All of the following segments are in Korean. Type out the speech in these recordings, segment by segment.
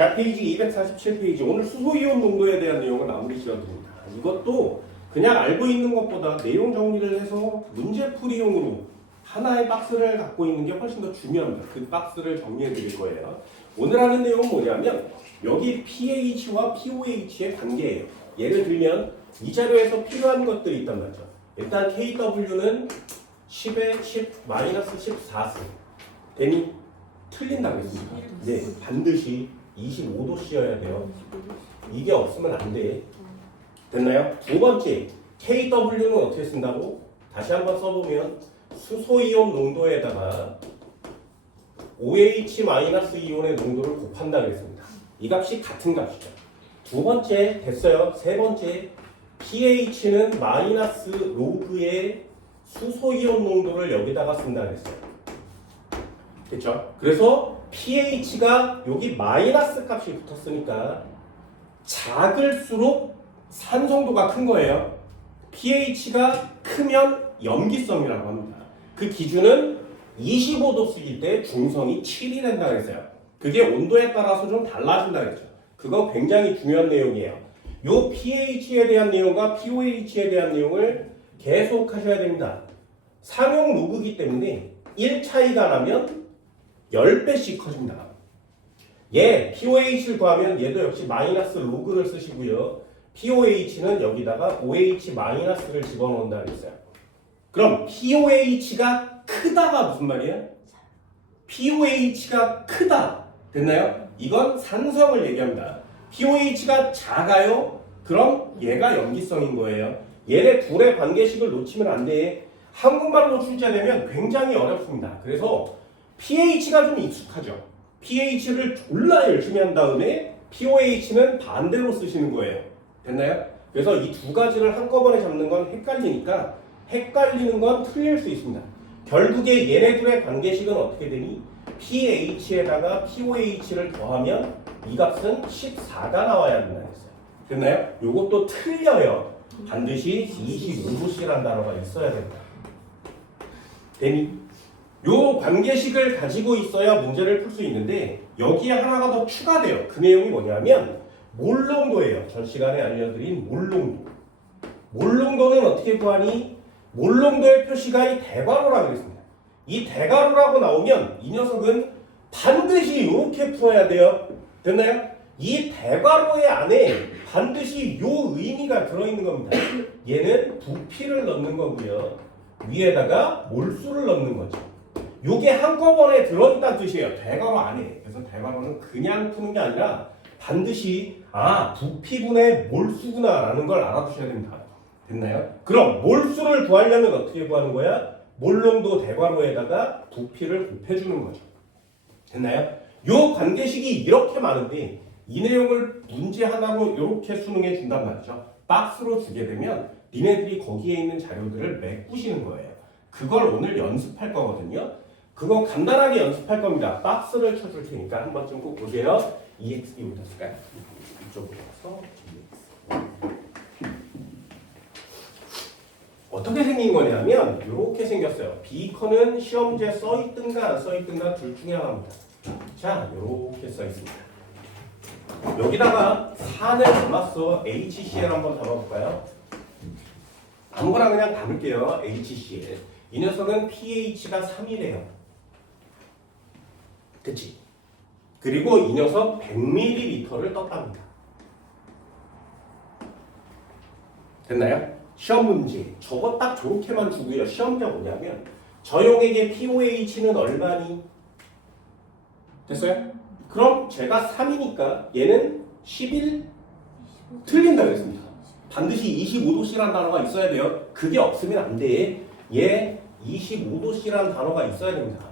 자, 페이지 247페이지. 오늘 수소이온 농도에 대한 내용을 마무리 지어드립니다. 이것도 그냥 알고 있는 것보다 내용 정리를 해서 문제풀이용으로 하나의 박스를 갖고 있는 게 훨씬 더 중요합니다. 그 박스를 정리해 드릴 거예요. 오늘 하는 내용은 뭐냐면 여기 pH와 pOH의 관계예요. 예를 들면 이 자료에서 필요한 것들이 있단 말이죠. 일단 KW는 10에 10 마이너스 14스 되니 틀린다고 했습니다. 네, 반드시 25도씨여야 돼요. 이게 없으면 안 돼. 됐나요? 두 번째, KW는 어떻게 쓴다고? 다시 한번 써보면 수소이온 농도에다가 OH-이온의 농도를 곱한다 그랬습니다. 이 값이 같은 값이죠. 두 번째, 됐어요. 세 번째, pH는 마이너스 로그의 수소이온 농도를 여기다가 쓴다 그랬어요. 됐죠? 그래서 pH가 여기 마이너스 값이 붙었으니까 작을수록 산성도가 큰 거예요. pH가 크면 염기성이라고 합니다. 그 기준은 25도씨일 때 중성이 7이 된다 그랬어요. 그게 온도에 따라서 좀 달라진다 그랬죠. 그거 굉장히 중요한 내용이에요. 요 pH에 대한 내용과 pOH에 대한 내용을 계속 하셔야 됩니다. 상용 로그이기 때문에 1 차이가 나면 10배씩 커집니다. 얘 pOH를 구하면 얘도 역시 마이너스 로그를 쓰시고요. pOH는 여기다가 OH-를 집어넣는다 그랬어요. 그럼 pOH가 크다가 무슨 말이에요? pOH가 크다. 됐나요? 이건 산성을 얘기합니다. pOH가 작아요? 그럼 얘가 염기성인 거예요. 얘네 둘의 관계식을 놓치면 안 돼. 한국말로 출제되면 굉장히 어렵습니다. 그래서 pH가 좀 익숙하죠. pH를 졸라 열심히 한 다음에 pOH는 반대로 쓰시는 거예요. 됐나요? 그래서 이 두 가지를 한꺼번에 잡는 건 헷갈리니까 헷갈리는 건 틀릴 수 있습니다. 결국에 얘네들의 관계식은 어떻게 되니? pH에다가 pOH를 더하면 이 값은 14가 나와야 된다고 했어요. 됐나요? 요것도 틀려요. 반드시 25도씨라는 단어가 있어야 된다. 되니? 요 관계식을 가지고 있어야 문제를 풀 수 있는데 여기에 하나가 더 추가돼요. 그 내용이 뭐냐면 몰농도예요. 전 시간에 알려드린 몰농도. 몰농도는 어떻게 구하니? 몰농도의 표시가 이 대괄호라고 그랬습니다. 이 대괄호라고 나오면 이 녀석은 반드시 이렇게 풀어야 돼요. 됐나요? 이 대괄호의 안에 반드시 요 의미가 들어있는 겁니다. 얘는 부피를 넣는 거고요. 위에다가 몰수를 넣는 거죠. 요게 한꺼번에 들어있다는 뜻이에요. 대괄호 안에. 그래서 대괄호는 그냥 푸는 게 아니라 반드시 부피분의 몰수구나 라는 걸 알아두셔야 됩니다. 됐나요? 그럼 몰수를 구하려면 어떻게 구하는 거야? 몰농도 대괄호에다가 부피를 곱해주는 거죠. 됐나요? 요 관계식이 이렇게 많은데 이 내용을 문제 하나로 이렇게 수능해 준단 말이죠. 박스로 주게 되면 니네들이 거기에 있는 자료들을 메꾸시는 거예요. 그걸 오늘 연습할 거거든요. 그거 간단하게 연습할 겁니다. 박스를 쳐줄 테니까 한 번쯤 꼭 보세요. EX이 어떻을까요? 이쪽으로 가서 EX. 어떻게 생긴 거냐면 이렇게 생겼어요. 비커는 시험지에 써있든가 안 써있든가 둘 중에 하나입니다. 자, 이렇게 써있습니다. 여기다가 4를 담았어. HCl 한번 담아볼까요? 아무거나 그냥 담을게요. HCl. 이 녀석은 pH가 3이래요. 그치? 그리고 이 녀석 100ml를 떴답니다. 됐나요? 시험 문제. 저거 딱 저렇게만 주고요. 시험자 뭐냐면 저 용액의 pOH는 얼마니? 됐어요? 그럼 제가 3이니까 얘는 11 틀린다 그랬습니다. 반드시 25도씨라는 단어가 있어야 돼요. 그게 없으면 안 돼. 얘 25도씨라는 단어가 있어야 됩니다.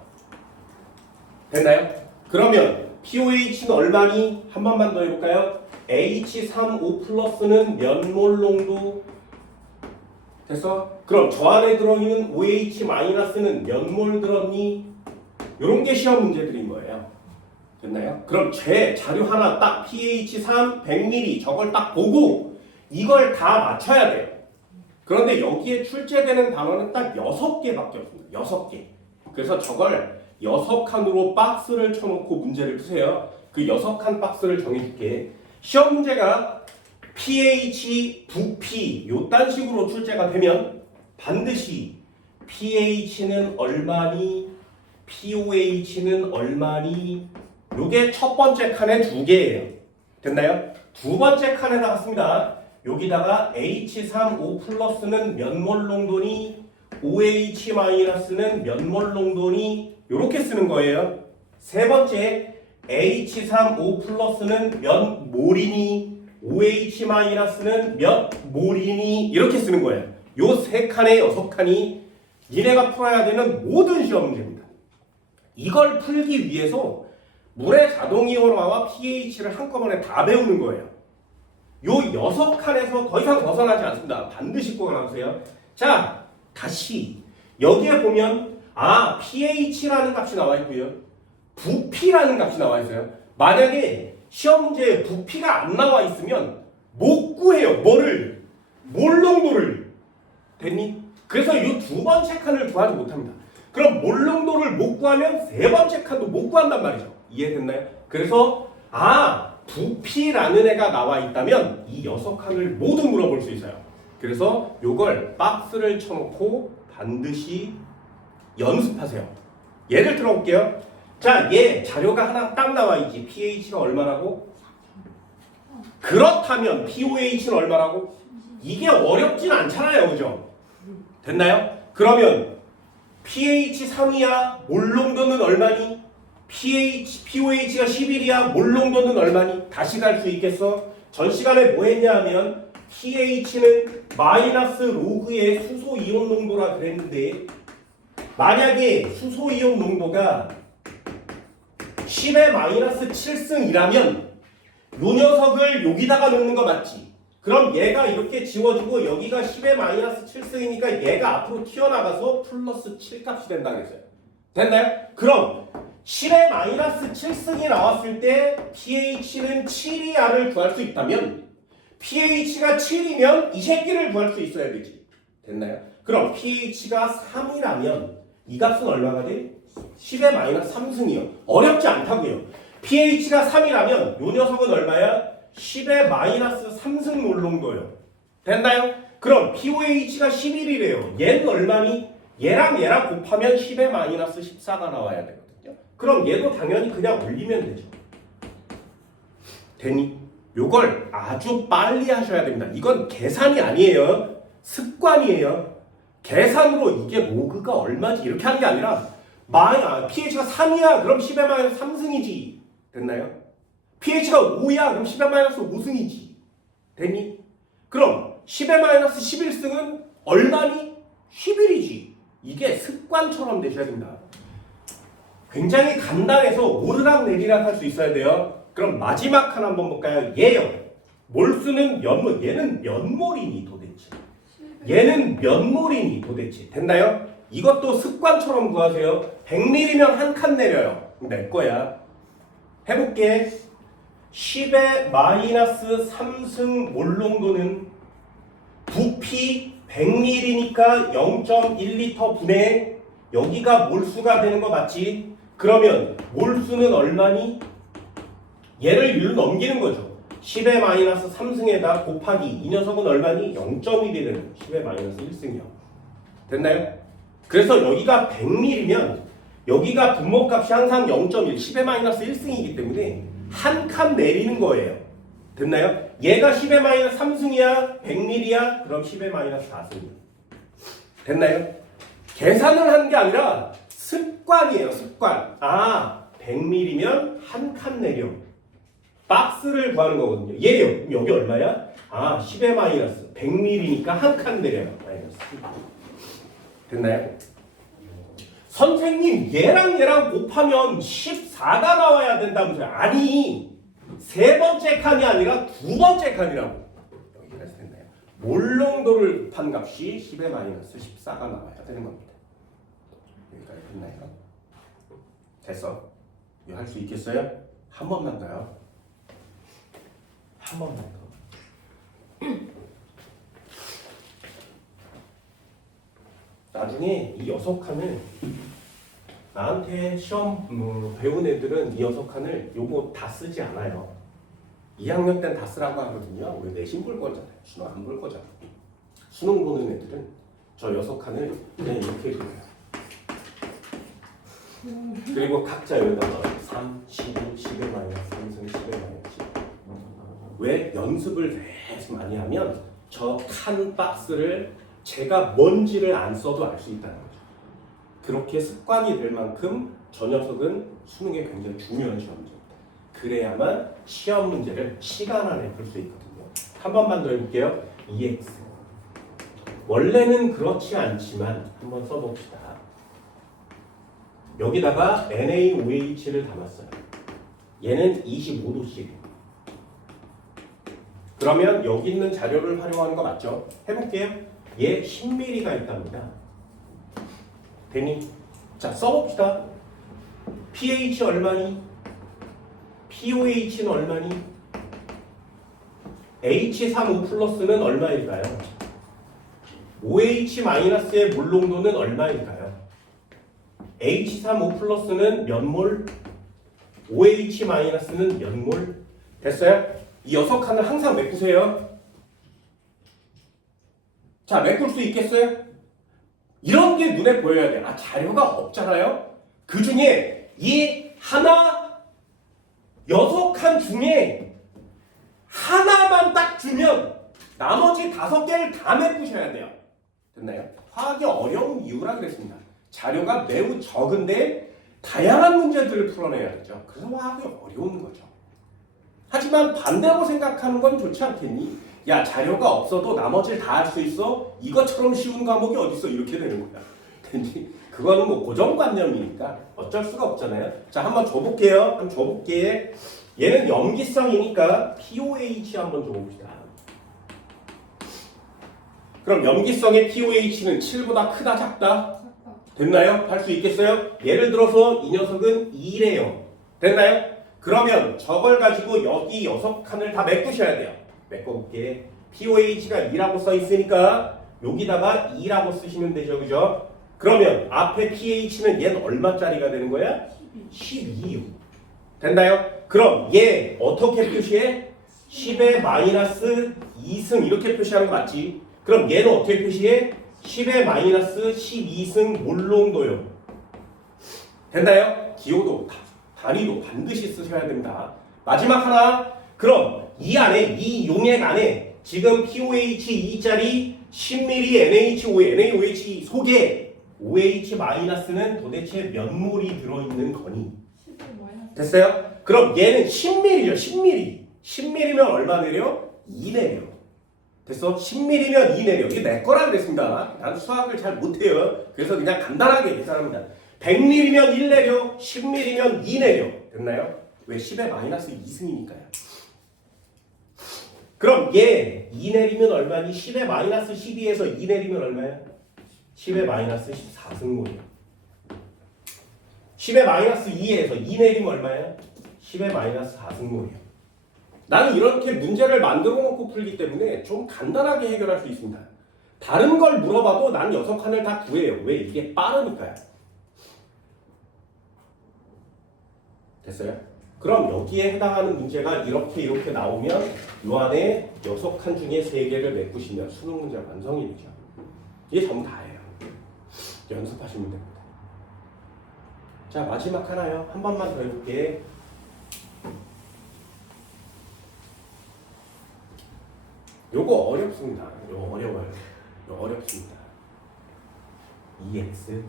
됐나요? 그러면 pOH는 얼마니? 한 번만 더 해볼까요? H3O 플러스는 몇 몰 농도? 됐어? 그럼 저 안에 들어있는 OH-는 몇 몰 들었니? 요런 게 시험 문제들인 거예요. 됐나요? 그럼 제 자료 하나 딱 pH3 100ml 저걸 딱 보고 이걸 다 맞춰야 돼요. 그런데 여기에 출제되는 단어는 딱 6개밖에 없습니다. 6개. 그래서 저걸 6칸으로 박스를 쳐놓고 문제를 푸세요. 그 6칸 박스를 정해줄게. 시험 문제가 pH, 부피 요딴 식으로 출제가 되면 반드시 pH는 얼마니, pOH는 얼마니, 요게 첫 번째 칸에 2개예요. 됐나요? 두 번째 칸에다가 씁니다. 여기다가 H3O 플러스는 몇 몰 농도니, OH 마이너스는 몇 몰 농도니, 요렇게 쓰는 거예요. 세 번째 H3O 플러스는 몇 몰이니, OH 마이너스는 몇 몰이니, 이렇게 쓰는 거예요. 요 세 칸에 6칸이 니네가 풀어야 되는 모든 시험 문제입니다. 이걸 풀기 위해서 물의 자동이온화와 pH를 한꺼번에 다 배우는 거예요. 요 6칸에서 더 이상 벗어나지 않습니다. 반드시 꼭 알아두세요. 자, 다시 여기에 보면 pH라는 값이 나와 있고요. 부피라는 값이 나와 있어요. 만약에 시험 문제에 부피가 안 나와 있으면 못 구해요. 뭐를? 몰 농도를. 됐니? 그래서 이 두 번째 칸을 구하지 못합니다. 그럼 몰 농도를 못 구하면 세 번째 칸도 못 구한단 말이죠. 이해됐나요? 그래서 부피라는 애가 나와 있다면 이 6칸을 모두 물어볼 수 있어요. 그래서 요걸 박스를 쳐놓고 반드시 연습하세요. 예를 들어볼게요. 자, 얘 자료가 하나 딱 나와 있지. pH가 얼마라고? 그렇다면 pOH는 얼마라고? 이게 어렵진 않잖아요. 그죠? 됐나요? 그러면 pH 3이야. 몰 농도는 얼마니? pOH가 11이야. 몰 농도는 얼마니? 다시 갈 수 있겠어? 전 시간에 뭐 했냐 하면 pH는 마이너스 로그의 수소 이온 농도라 그랬는데 만약에 수소 이온 농도가 10의 마이너스 7승이라면 요 녀석을 여기다가 넣는 거 맞지? 그럼 얘가 이렇게 지워지고 여기가 10의 마이너스 7승이니까 얘가 앞으로 튀어나가서 플러스 7값이 된다 그랬어요. 됐나요? 그럼 10의 마이너스 7승이 나왔을 때 pH는 7이야를 구할 수 있다면 pH가 7이면 이 새끼를 구할 수 있어야 되지. 됐나요? 그럼 pH가 3이라면 이 값은 얼마가 돼? 10의 마이너스 3승이요. 어렵지 않다고요. pH가 3이라면 요 녀석은 얼마야? 10의 마이너스 3승 몰 농도요. 됐나요? 그럼 pOH가 11이래요. 얘는 얼마니? 얘랑 곱하면 10의 마이너스 14가 나와야 되거든요. 그럼 얘도 당연히 그냥 올리면 되죠. 되니? 요걸 아주 빨리 하셔야 됩니다. 이건 계산이 아니에요. 습관이에요. 계산으로 이게 로그가 얼마지 이렇게 하는 게 아니라 pH가 3이야. 그럼 10의 마이너스 3승이지. 됐나요? pH가 5야. 그럼 10의 마이너스 5승이지. 됐니? 그럼 10의 마이너스 11승은 얼마니? 11이지. 이게 습관처럼 되셔야 됩니다. 굉장히 간단해서 오르락 내리락 할 수 있어야 돼요. 그럼 마지막 하나 한번 볼까요? 얘요. 몰수는 몇 몰? 얘는 몇 몰이니 도대체? 얘는 몇 몰이니 도대체? 됐나요? 이것도 습관처럼 구하세요. 100ml면 한 칸 내려요. 내 거야. 해볼게. 10의 마이너스 3승 몰 농도는 부피 100ml니까 0.1L 분의 여기가 몰수가 되는 거 맞지? 그러면 몰수는 얼마니? 얘를 1로 넘기는 거죠. 10의 마이너스 3승에다 곱하기 이 녀석은 얼마니? 0.1이라는 10의 마이너스 1승이요. 됐나요? 그래서 여기가 100ml면 여기가 분모값이 항상 0.1, 10의 마이너스 1승이기 때문에 한 칸 내리는 거예요. 됐나요? 얘가 10의 마이너스 3승이야? 100ml야? 그럼 10의 마이너스 4승이야. 됐나요? 계산을 하는 게 아니라 습관이에요. 습관. 100ml면 한 칸 내려. 박스를 구하는 거거든요. 얘요. 여기 얼마야? 10의 마이너스 100ml니까 한 칸 내려요. 마이너스. 됐나요? 선생님 얘랑 곱하면 14가 나와야 된다면서요. 아니 세 번째 칸이 아니라 두 번째 칸이라고. 여기까지 됐나요? 몰 농도를 곱한 값이 10의 마이너스 14가 나와야 되는 겁니다. 여기까지 됐나요? 됐어? 이거 할 수 있겠어요? 한 번만 더요. 한 번만 더. 나중에 이 6칸을 나한테 시험 배운 애들은 이 녀석한을 요거 다 쓰지 않아요. 2학년 때는 다 쓰라고 하거든요. 왜 내신 볼 거잖아요. 수능 안 볼 거잖아요. 수능 보는 애들은 저 녀석한을 그냥 이렇게 해줘요. 그리고 각자 여기다가 3, 12, 10에 마이너스 3승 10에 마이너스 10. 왜? 연습을 계속 많이 하면 저 칸 박스를 제가 뭔지를 안 써도 알 수 있다는 거죠. 그렇게 습관이 될 만큼 저 녀석은 수능에 굉장히 중요한 시험입니다. 그래야만 시험 문제를 시간 안에 풀 수 있거든요. 한 번만 더 해볼게요. EX. 원래는 그렇지 않지만 한번 써봅시다. 여기다가 NaOH를 담았어요. 얘는 25도씩. 그러면 여기 있는 자료를 활용하는 거 맞죠? 해볼게요. 얘 10mm가 있답니다. 되니? 자, 써봅시다. pH 얼마니? POH는 얼마니? H35 플러스는 얼마일까요? OH-의 물농도는 얼마일까요? H35 플러스는 몇 몰? OH-는 몇 몰? 됐어요? 이 6칸을 항상 메꾸세요. 자, 메꿀 수 있겠어요? 이런 게 눈에 보여야 돼. 아, 자료가 없잖아요? 그 중에 이 하나, 6칸 중에 하나만 딱 주면 나머지 5개를 다 메꾸셔야 돼요. 됐나요? 화학이 어려운 이유라 그랬습니다. 자료가 매우 적은데 다양한 문제들을 풀어내야 되죠. 그래서 화학이 어려운 거죠. 하지만 반대로 생각하는 건 좋지 않겠니? 야, 자료가 없어도 나머지를 다 할 수 있어? 이것처럼 쉬운 과목이 어딨어? 이렇게 되는 거야. 그거는 뭐 고정관념이니까 어쩔 수가 없잖아요. 자, 한번 줘볼게요. 한번 줘볼게. 얘는 염기성이니까 POH 한번 줘봅시다. 그럼 염기성의 POH는 7보다 크다 작다? 됐나요? 할 수 있겠어요? 예를 들어서 이 녀석은 2래요. 됐나요? 그러면 저걸 가지고 여기 6칸을 다 메꾸셔야 돼요. 메꿔볼게. POH가 2라고 써 있으니까 여기다가 2라고 쓰시면 되죠. 그죠? 그러면 앞에 pH는 얘는 얼마짜리가 되는 거야? 12. 됐나요? 그럼 얘 어떻게 표시해? 10의 마이너스 2승 이렇게 표시하는 거 맞지? 그럼 얘는 어떻게 표시해? 10의 마이너스 12승 몰농도요. 됐나요? 기호도 단위도 반드시 쓰셔야 됩니다. 마지막 하나. 그럼 이 안에 이 용액 안에 지금 POH 2짜리 10ml NaOH 속에 OH-는 도대체 몇 몰이 들어있는 거니? 됐어요? 그럼 얘는 10ml죠. 10ml. 10ml면 얼마 내려? 2 내려. 됐어? 10ml면 2 내려. 이게 내 거라 그랬습니다. 나는 수학을 잘 못해요. 그래서 그냥 간단하게 계산합니다. 100ml면 1 내려. 10ml면 2 내려. 됐나요? 왜? 10의 마이너스 2승이니까요. 그럼 얘 2 내리면 얼마니? 10의 마이너스 12에서 2 내리면 얼마야? 10의 마이너스 14승몰이야. 10의 마이너스 2에서 2 내리면 얼마야? 10의 마이너스 4승몰이야. 나는 이렇게 문제를 만들어 놓고 풀기 때문에 좀 간단하게 해결할 수 있습니다. 다른 걸 물어봐도 난 6칸을 다 구해요. 왜? 이게 빠르니까요. 됐어요? 그럼 여기에 해당하는 문제가 이렇게 나오면 이 안에 6칸 중에 3개를 메꾸시면 수능 문제 완성이 되죠. 이게 전부 다예요. 연습하시면 됩니다. 자, 마지막 하나요. 한 번만 더 해볼게. 요거 어렵습니다. 요거 어려워요. 요거 어렵습니다. EX.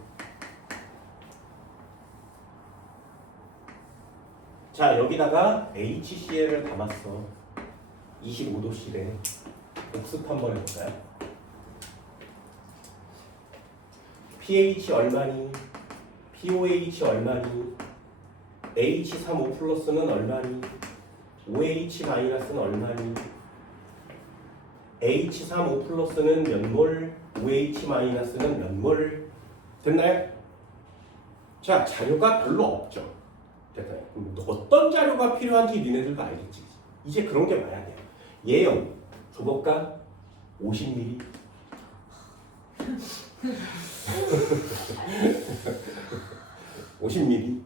자, 여기다가 HCl을 담았어. 25도실에. 복습 한번 해볼까요? pH 얼마니? POH 얼마니? H35 플러스는 얼마니? OH-는 얼마니? H35 플러스는 몇 몰? OH-는 몇 몰? 됐나요? 자, 자료가 별로 없죠. 됐나요? 어떤 자료가 필요한지 니네들도 알겠지. 이제 그런 게 와야 돼요. 예형 줘볼까? 50mm. 50ml.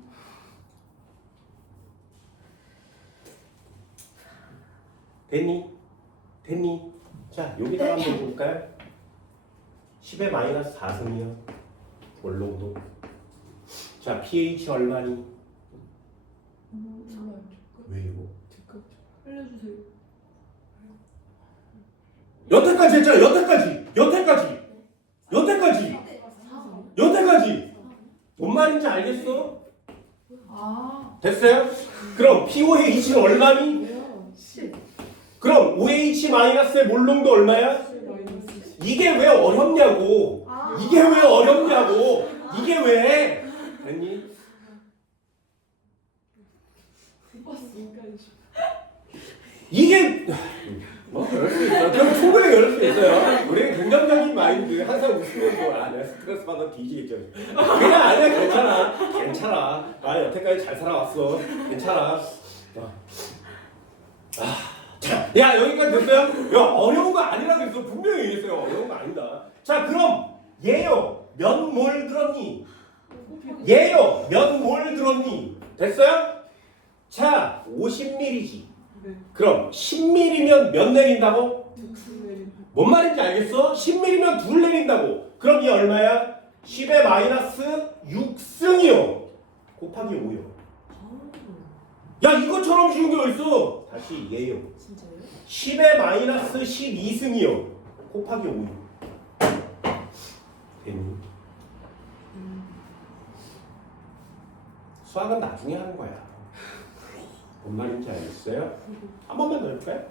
됐니? 됐니? 자, 여기다가 한번 볼까요? 10의 마이너스 4승이요. 원로도. 자, pH 얼마니? 왜 이거? 알려주세요. 여태까지 했잖아. 여태까지. 뭔 말인지 알겠어? 아, 됐어요? 그럼 pOH는 얼마니? 왜요? 10. 그럼 OH-의 몰농도 얼마야? 이게 왜 어렵냐고. 이게 왜 어렵냐고. 이게 왜? 됐니? 이게 열을 수 있어. 그럼 충분히 열을 수 있어요. 우리는 긍정적인 마인드 항상 웃으면서 내가 스트레스 받아 뒤지겠죠. 그냥 아니야. 괜찮아. 나 여태까지 잘 살아왔어. 괜찮아. 자, 야 여기까지 됐어요? 야 어려운 거 아니라 그랬어. 분명히 얘기했어요. 어려운 거 아니다. 자 그럼 얘요 몇 몰 들었니? 얘요 몇 몰 들었니? 됐어요? 자 50ml지. 그럼 10ml면 몇 내린다고? 뭔 말인지 알겠어? 10ml면 둘 내린다고. 그럼 이 얼마야? 10의 마이너스 6승이요. 곱하기 5요. 야 이것처럼 쉬운 게 어딨어? 다시 얘요. 진짜요? 10의 마이너스 12승이요. 곱하기 5요. 됐니? 수학은 나중에 하는 거야. 뭔 말인지 알겠어요? 한 번만 더 해볼까요?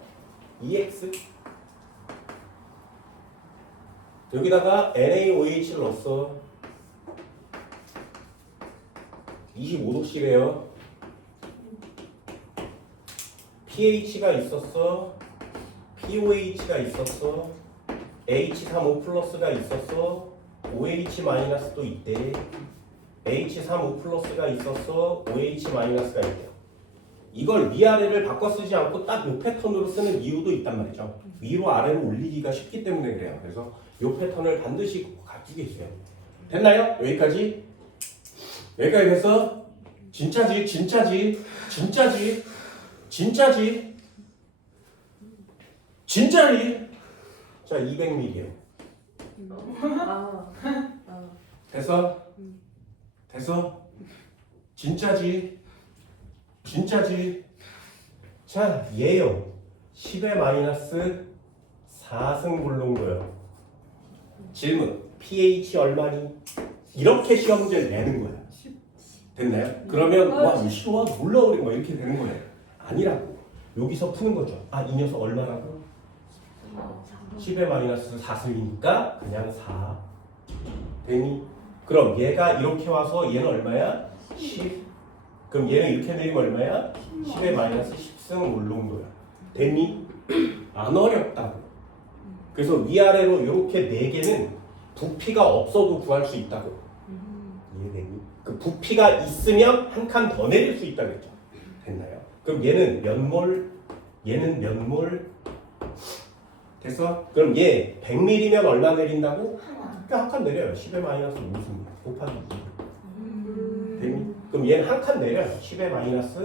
EX 여기다가 NaOH를 넣었어. 25도씨래요. pH가 있었어. pOH가 있었어. H35 플러스가 있었어. OH 마이너스도 있대. H35 플러스가 있었어. OH 마이너스가 있대. 이걸 위아래를 바꿔 쓰지 않고 딱 이 패턴으로 쓰는 이유도 있단 말이죠. 위로 아래로 올리기가 쉽기 때문에 그래요. 그래서 이 패턴을 반드시 가지고 계세요. 됐나요? 여기까지? 여기까지 됐어? 진짜지? 자 200ml요. 됐어? 진짜지? 자 얘요 10의 마이너스 4승 불능도요. 질문 pH 얼마니? 이렇게 시험 문제를 내는 거야. 됐나요? 그러면 와 이거 싫어 몰라 그래 뭐 이렇게 되는 거예요. 아니라고. 여기서 푸는 거죠. 아 이 녀석 얼마라고? 10의 마이너스 4승이니까 그냥 4 되니? 그럼 얘가 이렇게 와서 얘는 얼마야? 10. 그럼 얘는 이렇게 내리면 얼마야? 10의 마이너스 10승 몰농도야. 됐니? 안 어렵다고. 그래서 위아래로 이렇게 4개는 부피가 없어도 구할 수 있다고. 이해되니? 그 부피가 있으면 한 칸 더 내릴 수 있다 그랬죠. 됐나요? 그럼 얘는 몇 몰? 얘는 몇 몰? 됐어? 그럼 얘 100ml면 얼마 내린다고? 한 칸 내려요. 10의 마이너스 5승 곱하기 2. 됐니? 그럼 얘는 한 칸 내려요. 10의 마이너스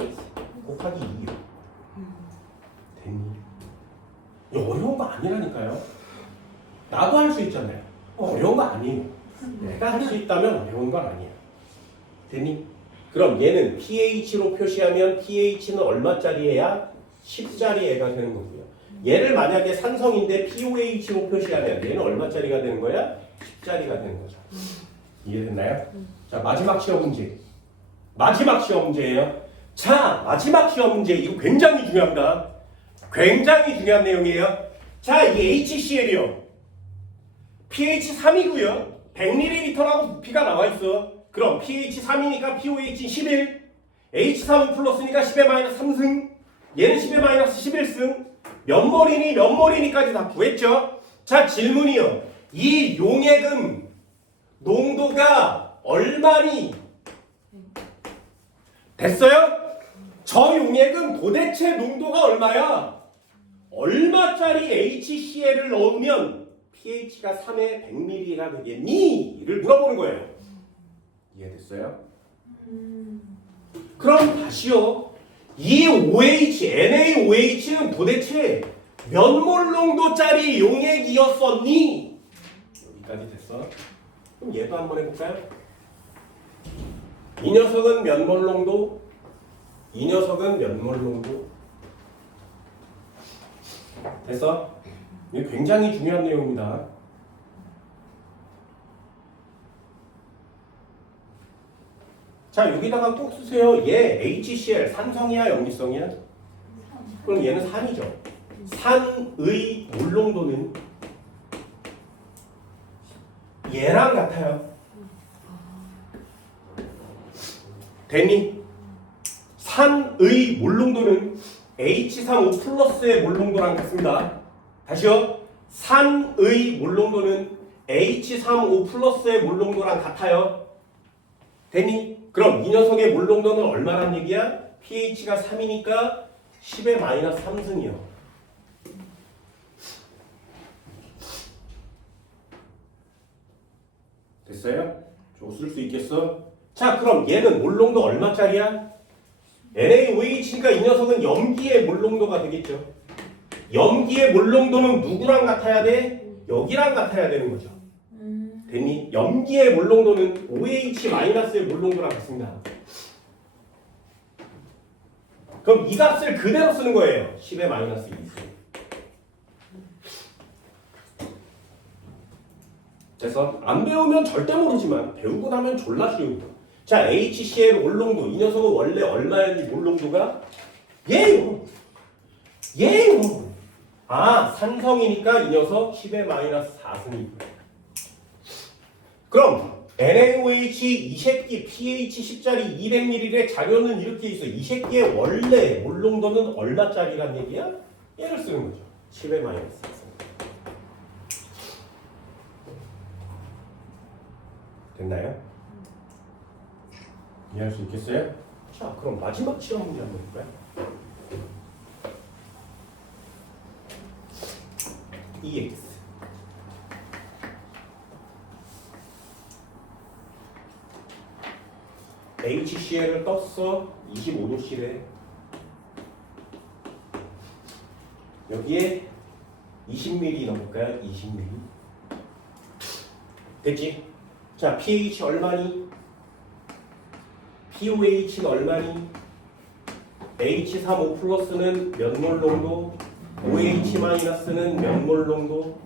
곱하기 2요. 됐니? 이거 어려운 거 아니라니까요. 나도 할 수 있잖아요. 어려운 거 아니에요. 내가 할 수 있다면 어려운 건 아니에요. 됐니? 그럼 얘는 pH로 표시하면 pH는 얼마짜리야? 10짜리 애가 되는 거고요. 얘를 만약에 산성인데 pOH로 표시하면 얘는 얼마짜리가 되는 거야? 10짜리가 되는 거죠. 이해됐나요? 자 마지막 시험 문제. 마지막 시험 문제예요. 자 마지막 시험 문제 이거 굉장히 중요합니다. 굉장히 중요한 내용이에요. 자 이 HCl이요. pH 3이고요. 100ml라고 부피가 나와 있어. 그럼 pH 3이니까 pOH 11. H3 플러스니까 10의 마이너스 3승. 얘는 10의 마이너스 11승. 몇 몰이니까지 다 구했죠. 자 질문이요. 이 용액은 농도가 얼마니? 됐어요? 저 용액은 도대체 농도가 얼마야? 얼마짜리 HCl을 넣으면 pH가 3에 100ml가 되겠니? 를 물어보는 거예요. 이해됐어요? 그럼 다시요. 이 OH, NaOH는 도대체 몇 몰 농도짜리 용액이었었니? 여기까지 됐어. 그럼 얘도 한번 해볼까요? 이 녀석은 몇 몰 농도? 이 녀석은 몇 몰 농도? 됐어? 이게 굉장히 중요한 내용입니다. 자, 여기다가 꼭 쓰세요. 얘 HCl 산성이야, 염기성이야? 그럼 얘는 산이죠. 산의 몰농도는 얘랑 같아요. 됐니? 산의 몰농도는 H35 플러스의 몰농도랑 같습니다. 다시요. 산의 몰농도는 H35 플러스의 몰농도랑 같아요. 됐니? 그럼 이 녀석의 몰농도는 얼마란 얘기야? pH가 3이니까 10의 마이너스 3승이요. 됐어요? 쓸 수 있겠어? 자, 그럼 얘는 몰농도 얼마짜리야? NaOH니까 이 녀석은 염기의 몰농도가 되겠죠. 염기의 몰농도는 누구랑 같아야 돼? 여기랑 같아야 되는 거죠. 됐니? 염기의 몰농도는 OH-의 몰농도랑 같습니다. 그럼 이 값을 그대로 쓰는 거예요. 10의 마이너스 2승. 그래서 안 배우면 절대 모르지만 배우고 나면 졸라 쉬운 거. 자, HCl 몰농도 이 녀석은 원래 얼마였니? 몰농도가 얘요. 아, 산성이니까 이 녀석 10의 마이너스 4승이고요. 그럼 NaOH 이 새끼 pH 10짜리 200ml의 자료는 이렇게 있어. 이 새끼의 원래 몰농도는 얼마짜리란 얘기야? 얘를 쓰는 거죠. 10의 마이너스 4승. 됐나요? 이해할 수 있겠어요? 자, 그럼 마지막 시험 문제 한번 볼까요? EX HCl을 떴어. 25도실에 여기에 20ml 넣어볼까요? 20ml 됐지? 자, pH 얼마니? POH는 얼마니? H35 플러스는 몇 몰 농도? OH 마이너스는 몇 몰 농도?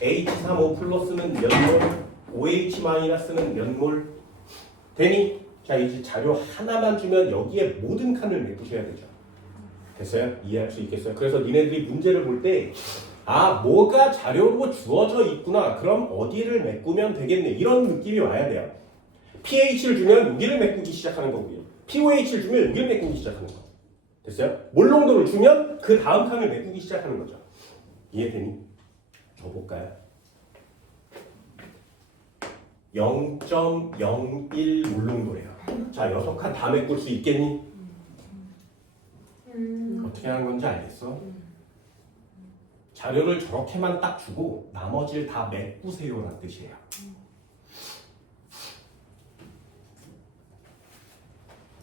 H35 플러스는 몇 몰? OH 마이너스는 몇 몰? 되니? 자, 이제 자료 하나만 주면 여기에 모든 칸을 메꾸셔야 되죠. 됐어요? 이해할 수 있겠어요? 그래서 니네들이 문제를 볼 때 아, 뭐가 자료로 주어져 있구나. 그럼 어디를 메꾸면 되겠네. 이런 느낌이 와야 돼요. pH를 주면 여기를 메꾸기 시작하는 거고요. POH를 주면 여기를 메꾸기 시작하는 거. 됐어요? 몰농도를 주면 그 다음 칸을 메꾸기 시작하는 거죠. 이해되니? 줘볼까요? 0.01 몰농도래요. 자, 6칸 다 메꿀 수 있겠니? 어떻게 하는 건지 알겠어? 자료를 저렇게만 딱 주고 나머지를 다 메꾸세요라는 뜻이에요.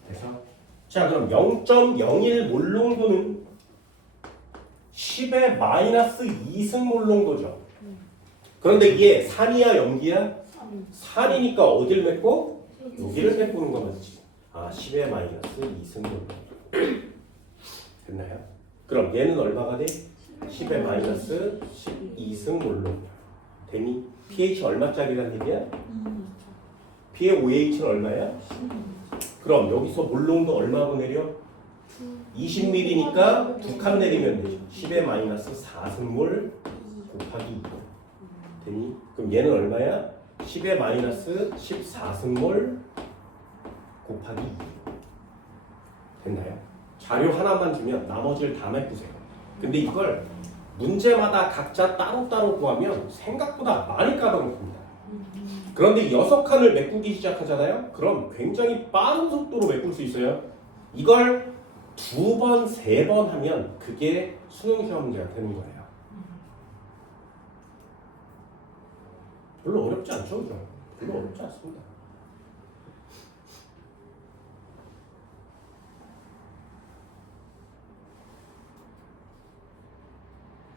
그래서 자, 그럼 0.01 몰농도는 10의 마이너스 2승 몰농도죠. 그런데 이게 산이야 염기야? 산이니까 어딜 메꿔? 여기를 메꾸는 거 맞지? 아, 10의 마이너스 2승 몰농도. 됐나요? 그럼 얘는 얼마가 돼? 10의 마이너스 12승 몰농도. 되니? pH 얼마짜리란 얘기야? POH는 얼마야? 그럼 여기서 몰농도 얼마로 내려? 20ml니까 2칸 내리면 되죠. 10의 마이너스 4승몰 곱하기 2. 되니? 그럼 얘는 얼마야? 10의 마이너스 14승몰 곱하기 2. 됐나요? 자료 하나만 주면 나머지를 다 메꾸세요. 근데 이걸 문제마다 각자 따로따로 구하면 생각보다 많이 까다롭습니다. 그런데 6칸을 메꾸기 시작하잖아요. 그럼 굉장히 빠른 속도로 메꿀 수 있어요. 이걸 2번, 3번 하면 그게 수능 시험 문제가 되는 거예요. 별로 어렵지 않죠? 그죠? 별로 어렵지 않습니다.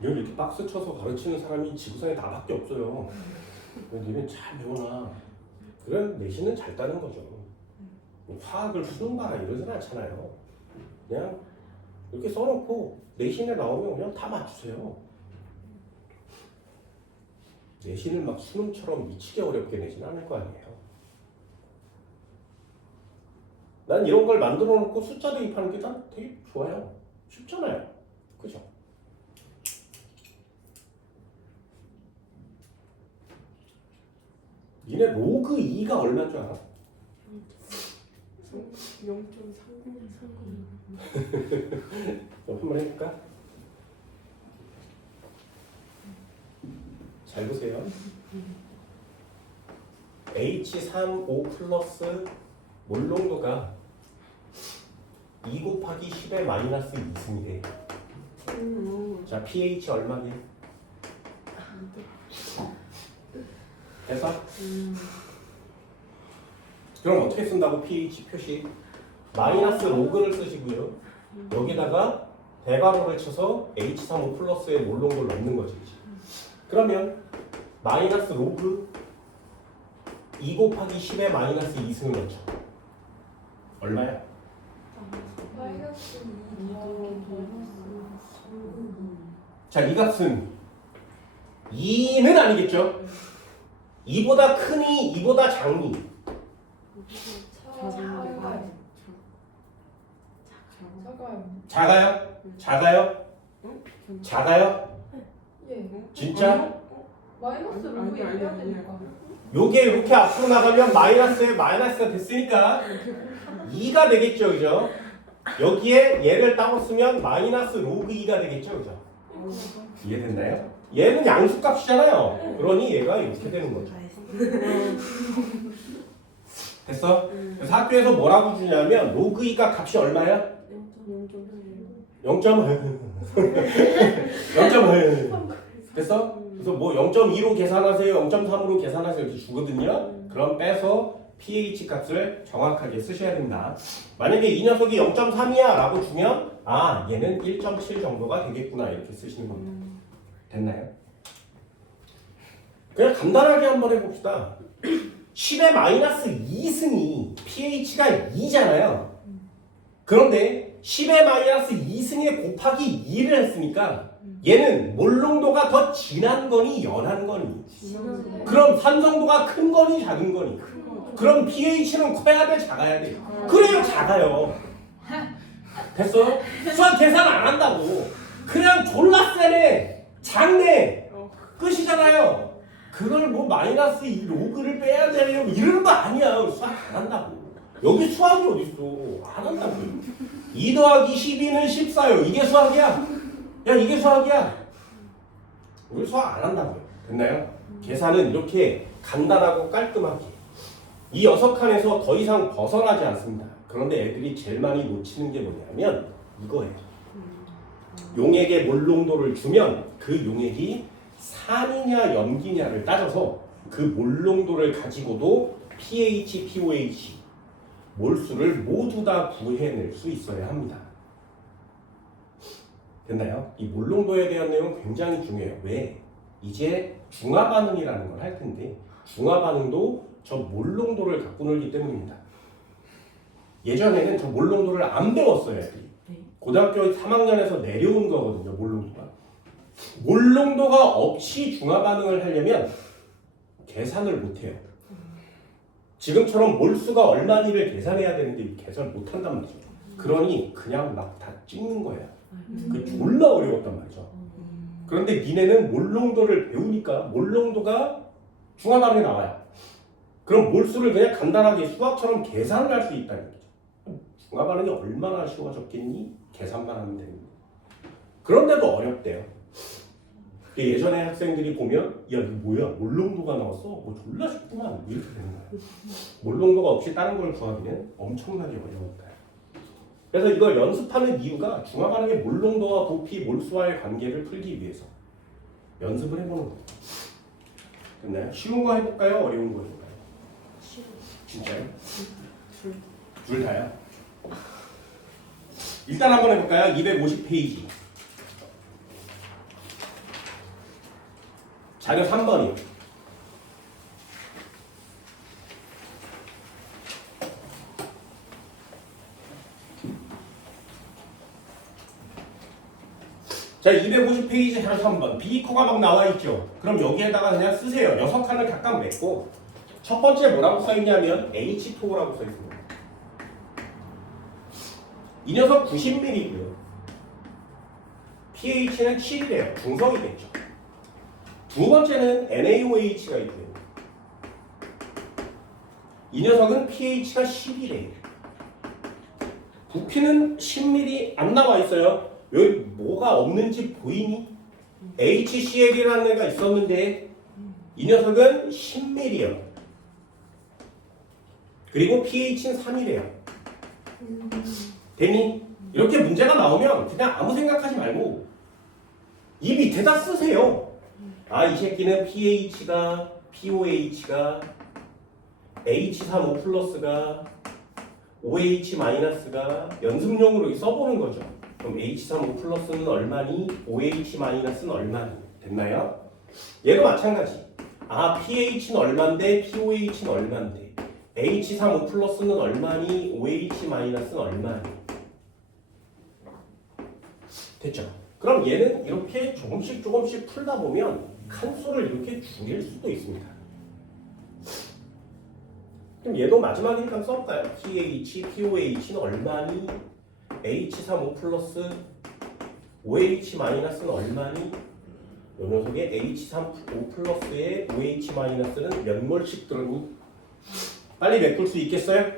이걸 이렇게 박스 쳐서 가르치는 사람이 지구상에 나밖에 없어요. 니네 잘 배워놔. 그럼 내신은 잘 따는 거죠. 화학을 수능 봐라 이러진 않잖아요. 그냥 이렇게 써놓고 내신에 나오면 그냥 다 맞추세요. 내신을 막 수능처럼 미치게 어렵게 내진 않을 거 아니에요. 난 이런 걸 만들어 놓고 숫자 대입하는 게 난 되게 좋아요. 쉽잖아요. 그죠? 니네 로그 2가 얼마인 줄 알아? 0.3030. 한번 해볼까? 잘 보세요. H3O 플러스 몰농도가 2 곱하기 10의 마이너스 2승이래. 자, pH 얼마니? 됐어? 그럼 어떻게 쓴다고 pH 표시? 마이너스 로그를 쓰시고요. 여기다가 대괄호를 쳐서 H3O 플러스의 몰농도를 넣는 거지. 그러면 마이너스 로그 2 곱하기 10의 마이너스 2승을 넣죠. 얼마야? 마이너스 2 자, 이 값은 2는 아니겠죠? 2보다 크니 2보다 작니? 작아요. 작아요? 작아요? 예. 진짜? 마이너스 로그 얘기해야 되니까. 요게 이렇게 앞으로 나가면 마이너스에 마이너스가 됐으니까 2가 되겠죠, 그죠? 여기에 얘를 따로 쓰면 마이너스 로그 2가 되겠죠, 그죠? 이해됐나요? 얘는 양수값이잖아요. 그러니 얘가 이렇게 되는 거죠. 됐어? 그래서 학교에서 뭐라고 주냐면 로그 2가 값이 얼마야? 0.0. 됐어? 그래서 뭐 0.2로 계산하세요, 0.3으로 계산하세요 이렇게 주거든요. 그럼 빼서 pH 값을 정확하게 쓰셔야 된다. 만약에 이 녀석이 0.3이야 라고 주면 아 얘는 1.7 정도가 되겠구나 이렇게 쓰시는 겁니다. 됐나요? 그냥 간단하게 한번 해봅시다. 10의 마이너스 2승이 pH가 2잖아요. 그런데 10의 마이너스 2승에 곱하기 2를 했으니까 얘는 몰농도가 더 진한 거니 연한 거니? 그럼 산성도가 큰 거니 작은 거니? 그럼 pH는 커야 돼 작아야 돼? 그래요 작아요. 됐어? 수학 계산 안 한다고. 그냥 졸라 세네 작네 끝이잖아요. 그걸 뭐 마이너스 이 로그를 빼야 되려고 이러는 거 아니야. 수학 안 한다고. 여기 수학이 어딨어. 안 한다고. 2 더하기 12는 14요. 이게 수학이야? 야 이게 수학이야? 우리 수학 안 한다고요. 됐나요? 계산은 이렇게 간단하고 깔끔하게 이 6칸에서 더 이상 벗어나지 않습니다. 그런데 애들이 제일 많이 놓치는 게 뭐냐면 이거예요. 용액의 몰농도를 주면 그 용액이 산이냐 염기냐를 따져서 그 몰농도를 가지고도 pH, pOH 몰수를 모두 다 구해낼 수 있어야 합니다. 됐나요? 이 몰농도에 대한 내용은 굉장히 중요해요. 왜? 이제 중화반응이라는 걸 할 텐데 중화반응도 저 몰농도를 갖고 놀기 때문입니다. 예전에는 저 몰농도를 안 배웠어요. 애들이. 고등학교 3학년에서 내려온 거거든요. 몰농도가. 몰농도가 없이 중화반응을 하려면 계산을 못해요. 지금처럼 몰수가 얼마니를 계산해야 되는데 계산을 못한단 말이죠. 그러니 그냥 막 다 찍는 거예요. 그게 졸라 어려웠단 말이죠. 그런데 니네는 몰농도를 배우니까 몰농도가 중화반응이 나와요. 그럼 몰수를 그냥 간단하게 수학처럼 계산을 할 수 있다는 거죠. 중화반응이 얼마나 쉬워졌겠니? 계산만 하면 됩니다. 그런데도 어렵대요. 예전에 학생들이 보면 야 이거 뭐야 몰농도가 나왔어? 뭐 졸라 쉽구만 이렇게 되는 거예요. 몰농도가 없이 다른 걸 구하기는 엄청나게 어려우니까요. 그래서 이걸 연습하는 이유가 중화반응의 몰농도와 부피, 몰수와의 관계를 풀기 위해서 연습을 해보는 거예요. 됐나요? 쉬운 거 해볼까요? 어려운 거 해볼까요? 진짜요? 둘 다요? 일단 한번 해볼까요? 250페이지 자료 3번이요. 자, 250페이지 자료 3번. 비커가 막 나와 있죠. 그럼 여기에다가 그냥 쓰세요. 6칸을 각각 맺고 첫 번째 뭐라고 써 있냐면 H2O라고 써 있습니다. 이 녀석 90mm고요. pH는 7이래요. 중성이겠죠. 두 번째는 NaOH가 있고요. 이 녀석은 pH가 10이래요. 부피는 10mm 안 나와 있어요. 여기 뭐가 없는지 보이니? HCl이라는 애가 있었는데 이 녀석은 10mm요. 그리고 pH는 3이래요. 되니? 이렇게 문제가 나오면 그냥 아무 생각하지 말고 이 밑에다 쓰세요. 아, 이 새끼는 pH가 POH가 H35 플러스가 OH 마이너스가 연습용으로 써보는 거죠. 그럼 H35 플러스는 얼마니? OH 마이너스는 얼마니? 됐나요? 얘도 마찬가지. 아, pH는 얼만데 POH는 얼만데 H35 플러스는 얼마니? OH 마이너스는 얼마니? 됐죠? 그럼 얘는 이렇게 조금씩 풀다 보면 칸수를 이렇게 줄일 수도 있습니다. 그럼 얘도 마지막이니까 써볼까요? pH, POH는 얼마니? H35 플러스 OH 마이너스는 얼마니? 이 녀석의 H35 플러스의 OH 마이너스는 몇 몰씩 들어니? 빨리 메꿀 수 있겠어요?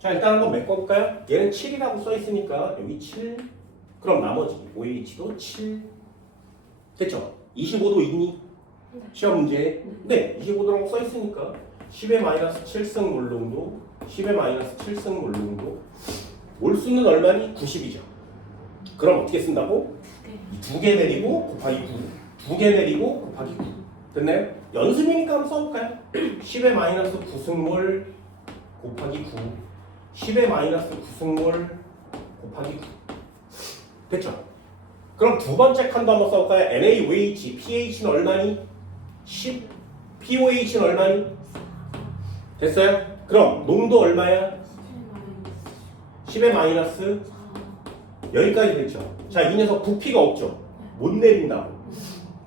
자, 일단 한번 메꿔볼까요? 얘는 7이라고 써있으니까 여기 7. 그럼 나머지 OH도 7. 됐죠? 25도 있니? 시험 문제. 네, 25도라고 써있으니까 10의 마이너스 7승 몰농도 10의 마이너스 7승 몰농도 몰수는 얼마니? 90이죠. 그럼 어떻게 쓴다고? 2개 내리고 곱하기 9. 2개 내리고 곱하기 9. 됐나요? 연습이니까 한번 써볼까요? 10의 마이너스 9승몰 곱하기 9. 10의 마이너스 9승몰 곱하기 9. 됐죠? 그럼 두 번째 칸도 한번 써볼까요? NaOH, pH는 얼마니? 10. POH는 얼마니? 됐어요? 그럼 농도 얼마야? 10의 마이너스 여기까지 됐죠? 자, 이 녀석 부피가 없죠? 못 내린다고.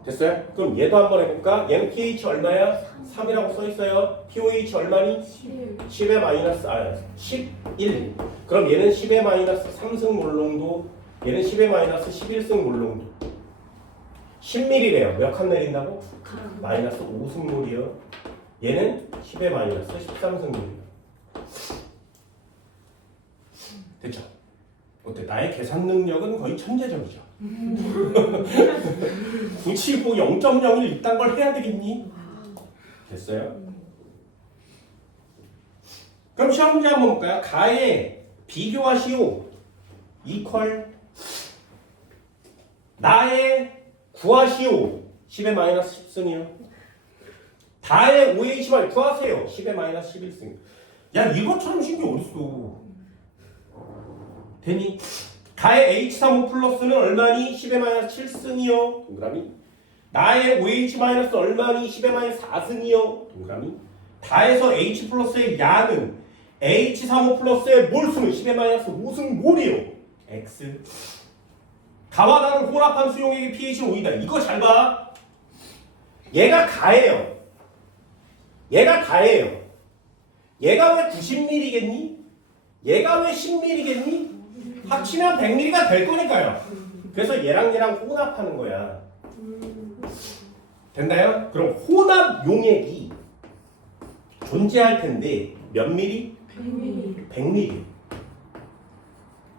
됐어요? 그럼 얘도 한번 해볼까? 얘는 pH 얼마야? 3이라고 써있어요. POH 얼마니? 10의 마이너스 11. 그럼 얘는 10의 마이너스 3승 몰농도 얘는 10의 마이너스 11승 몰농도 10mm래요. 몇 칸 내린다고? 마이너스 5승몰이요. 얘는 10의 마이너스 13승몰이요. 됐죠? 어때? 나의 계산 능력은 거의 천재적이죠. 굳이 뭐 0.01 이딴 걸 해야 되겠니? 됐어요? 그럼 시험 문제 한번 볼까요? 가의 비교하시오 이퀄 나의 구하시오 10의 마이너스 10승이요. 다의 OH만 구하세요 10의 마이너스 11승. 야, 이것처럼 쉬운 게 어딨어. 되니? 가의 H35 플러스는 얼마니? 10의 마이너스 7승이요. 동그라미. 나의 OH 마이너스 얼마니? 10의 마이너스 4승이요. 동그라미. 다에서 H 플러스의 야는 H35 플러스의 몰수는 10의 마이너스 5승 몰이요. X. 가와 나를 혼합한 수용액의 pH는 5이다. 이거 잘 봐. 얘가 가예요. 얘가 가예요. 얘가 왜 90mm겠니? 얘가 왜 10mm겠니? 합치면 100mm가 될 거니까요. 그래서 얘랑 혼합하는 거야. 됐나요? 그럼 혼합 용액이 존재할 텐데 몇 미리? 100mm.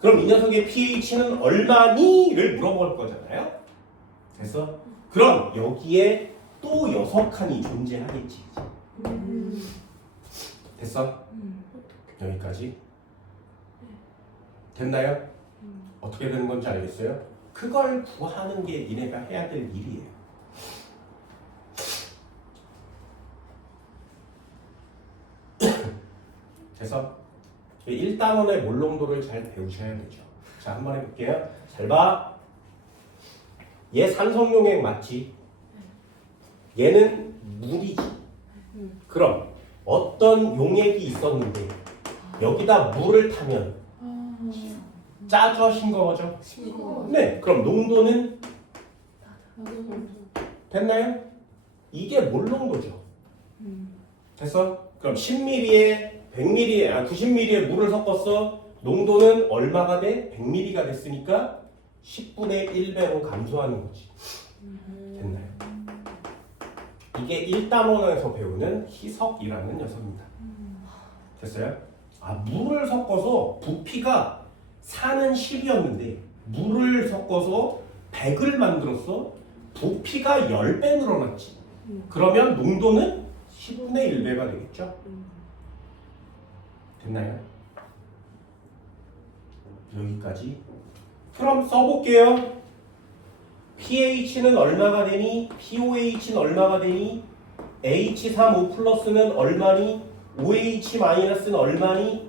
그럼 이 녀석의 pH는 얼마니?를 물어볼 거잖아요. 그래서 그럼 여기에 또 6칸이 존재하겠지. 됐어? 여기까지? 됐나요? 어떻게 되는 건지 알겠어요? 그걸 구하는 게 니네가 해야 될 일이에요. 그래서 1단원의 몰농도를 잘 배우셔야 되죠. 자, 한번 해볼게요. 잘 봐. 얘 산성용액 맞지? 얘는 물이지. 그럼 어떤 용액이 있었는데 여기다 물을 타면 짜져 싱거워져? 네, 그럼 농도는 됐나요? 이게 몰 농도죠. 됐어? 그럼 10ml에 100ml, 90ml에 물을 섞었어. 농도는 얼마가 돼? 100ml가 됐으니까 10분의 1배로 감소하는 거지. 됐나요? 이게 1단원에서 배우는 희석이라는 녀석입니다. 됐어요? 물을 섞어서 부피가 4는 10이었는데 물을 섞어서 100을 만들었어. 부피가 10배 늘어났지. 그러면 농도는 10분의 1배가 되겠죠? 됐나요? 여기까지. 그럼 써볼게요. pH는 얼마가 되니? pOH는 얼마가 되니? H3O 플러스는 얼마니? OH-는 얼마니?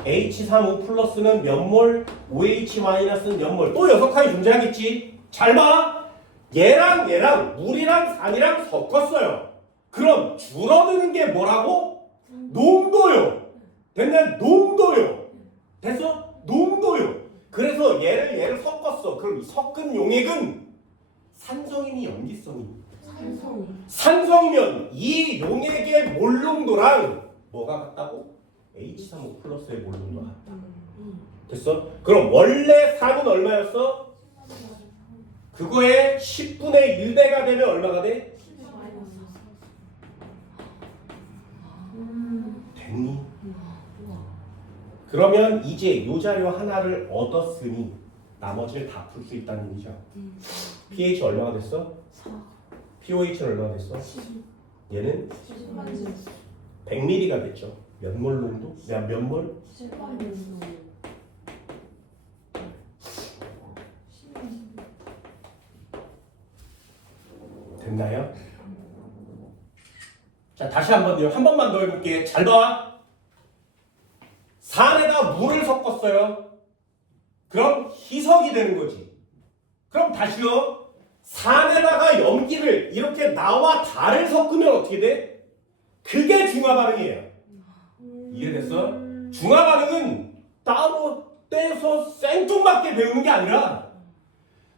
H3O 플러스는 몇 몰? OH-는 몇 몰? 또 6칸이 존재하겠지? 잘 봐! 얘랑 물이랑 산이랑 섞었어요. 그럼 줄어드는 게 뭐라고? 농도요. 됐나요? 농도요. 됐어? 농도요. 그래서 얘를 섞었어. 그럼 이 섞은 용액은 산성이니 염기성이니? 산성이면 이 용액의 몰 농도랑 뭐가 같다고? H3O 플러스의 몰 농도가 같다. 됐어? 그럼 원래 산은 얼마였어? 그거의 10분의 1배가 되면 얼마가 돼? 됐니? 그러면 이제 요 자료 하나를 얻었으니 나머지를 다 풀 수 있다는 얘기죠. pH 얼마가 됐어? pOH는 얼마가 됐어? 얘는 100ml가 됐죠. 몇 몰 농도? 몇 몰? 됐나요? 자, 다시 한 번만 더 해볼게. 잘 봐. 산에다 물을 섞었어요. 그럼 희석이 되는 거지. 그럼 다시요. 산에다가 염기를 이렇게 나와 달을 섞으면 어떻게 돼? 그게 중화 반응이에요. 이해됐어? 중화 반응은 따로 떼서 생뚱맞게 배우는 게 아니라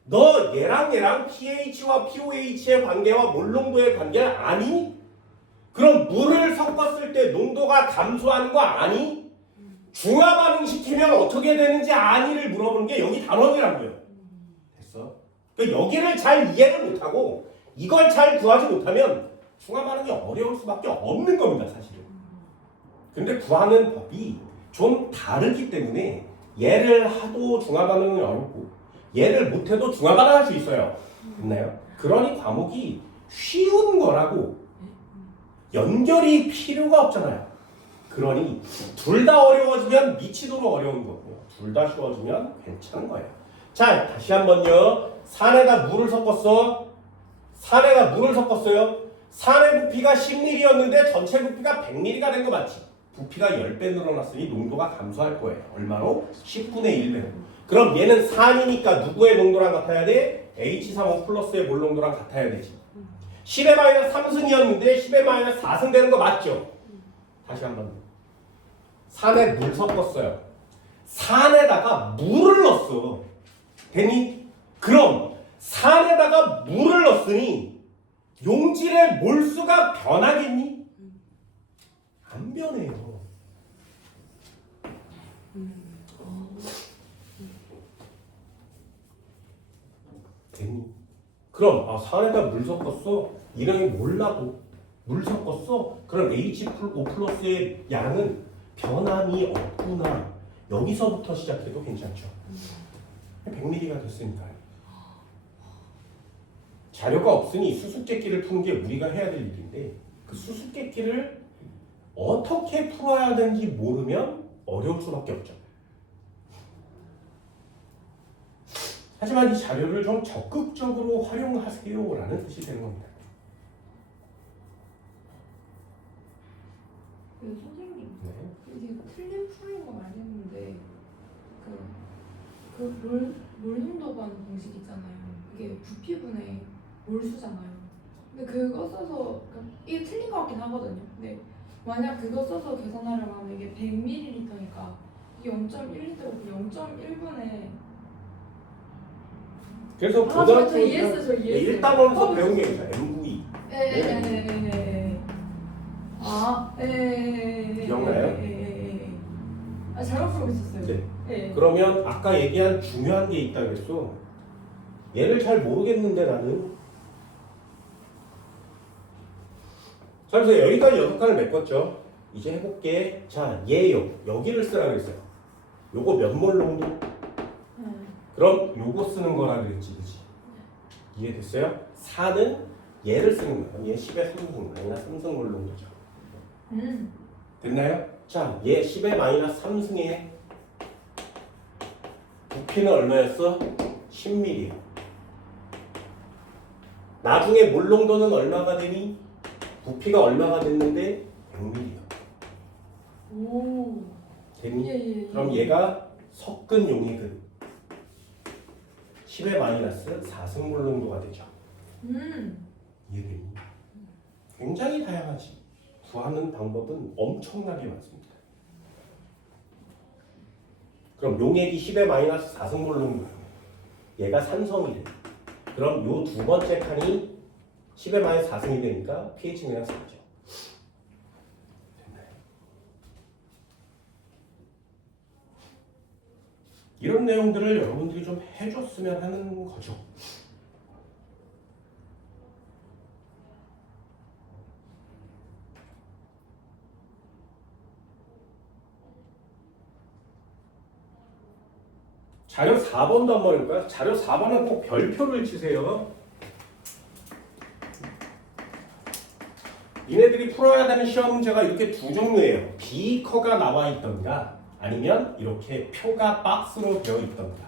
너 얘랑 pH와 pOH의 관계와 몰 농도의 관계를 아니? 그럼 물을 섞었을 때 농도가 감소하는 거 아니? 중화 반응 시키면 어떻게 되는지 아니를 물어보는 게 여기 단원이라고요. 됐어? 그러니까 여기를 잘 이해를 못하고 이걸 잘 구하지 못하면 중화 반응이 어려울 수밖에 없는 겁니다, 사실은. 근데 구하는 법이 좀 다르기 때문에 얘를 하도 중화 반응이 어렵고 얘를 못해도 중화 반응할 수 있어요. 됐나요? 그러니 과목이 쉬운 거라고 연결이 필요가 없잖아요. 그러니 둘 다 어려워지면 미치도록 어려운 거고요. 둘 다 쉬워지면 괜찮은 거예요. 자, 다시 한번요. 산에다 물을 섞었어. 산에다 물을 섞었어요. 산의 부피가 10ml였는데 전체 부피가 100ml가 된 거 맞지? 부피가 10배 늘어났으니 농도가 감소할 거예요. 얼마로? 10분의 1배로. 그럼 얘는 산이니까 누구의 농도랑 같아야 돼? H3O 플러스의 몰 농도랑 같아야 되지. 10의 마이너스 3승이었는데 10의 마이너스 4승 되는 거 맞죠? 다시 한번. 산에 물 섞었어요. 산에다가 물을 넣었어. 되니? 그럼 산에다가 물을 넣었으니 용질의 몰수가 변하겠니? 안 변해요. 되니? 그럼 산에다 물 섞었어. 이름이 몰라도 물 섞었어. 그럼 H5 플러스의 양은 변함이 없구나. 여기서부터 시작해도 괜찮죠. 100ml가 됐으니까요. 자료가 없으니 수수께끼를 푸는 게 우리가 해야 될 일인데 그 수수께끼를 어떻게 풀어야 되는지 모르면 어려울 수밖에 없죠. 하지만 이 자료를 좀 적극적으로 활용하세요라는 뜻이 되는 겁니다. 선생님, 네. 이게 틀린 풀인 건 알겠는데 몰 농도 관 공식 있잖아요. 이게 부피분의 몰수잖아요. 근데 그거 써서 이게 틀린 것 같긴 하거든요. 근데 만약 그거 써서 계산하려고 하면 이게 100ml니까 이게 0.1리터고 0.1분에 그래서 저 이해했어요. 저 이해했어요. 1단원에서 배운 게 있어요. MV. 에에에에에에 아 에에에에 기억나요? 아 잘못 풀고 있었어요. 네. 예. 그러면 아까 얘기한 중요한 게 있다 그랬어. 얘를 잘 모르겠는데 나는. 자, 그래서 여기까지 6칸을 메꿨죠. 이제 해볼게. 자, 얘요. 여기를 쓰라 그랬어요. 요거 몇 몰 농도? 그럼 요거 쓰는 거라 그랬지, 그치? 이해됐어요? 4는 얘를 쓰는 거야. 얘 10의 3승, 마이너스 3승 몰 농도죠. 됐나요? 자, 얘 10의 마이너스 3승에 부피는 얼마였어? 10ml. 나중에 몰 농도는 얼마가 되니? 부피가 얼마가 됐는데 100ml야. 오. 됐니? 예. 그럼 얘가 섞은 용액은 10의 마이너스 4승몰 농도가 되죠. 이해되니? 굉장히 다양하지. 구하는 방법은 엄청나게 많습니다. 그럼 용액이 10의 마이너스 4승몰 농도. 얘가 산성이래. 그럼 요 두 번째 칸이 10의 마이너스 4승이 되니까 pH 그냥 4죠. 됐나요? 이런 내용들을 여러분들이 좀 해줬으면 하는 거죠. 자료 4번도 한번 해볼까요? 자료 4번은 꼭 별표를 치세요. 니네들이 풀어야 되는 시험 문제가 이렇게 두 종류예요. 비커가 나와 있던가 아니면 이렇게 표가 박스로 되어 있던가.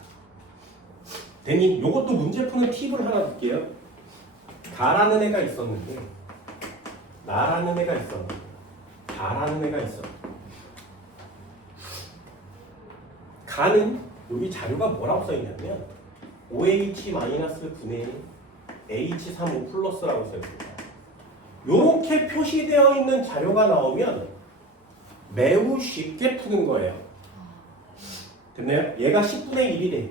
대니 요것도 문제 푸는 팁을 하나 줄게요. 가라는 애가 있었는데 나라는 애가 있었는데 가라는 애가 있어. 가는 여기 자료가 뭐라고 써있냐면 OH-분의 H3O 플러스라고 써있습니다. 이렇게 표시되어 있는 자료가 나오면 매우 쉽게 푸는 거예요. 됐나요? 얘가 10분의 1이래.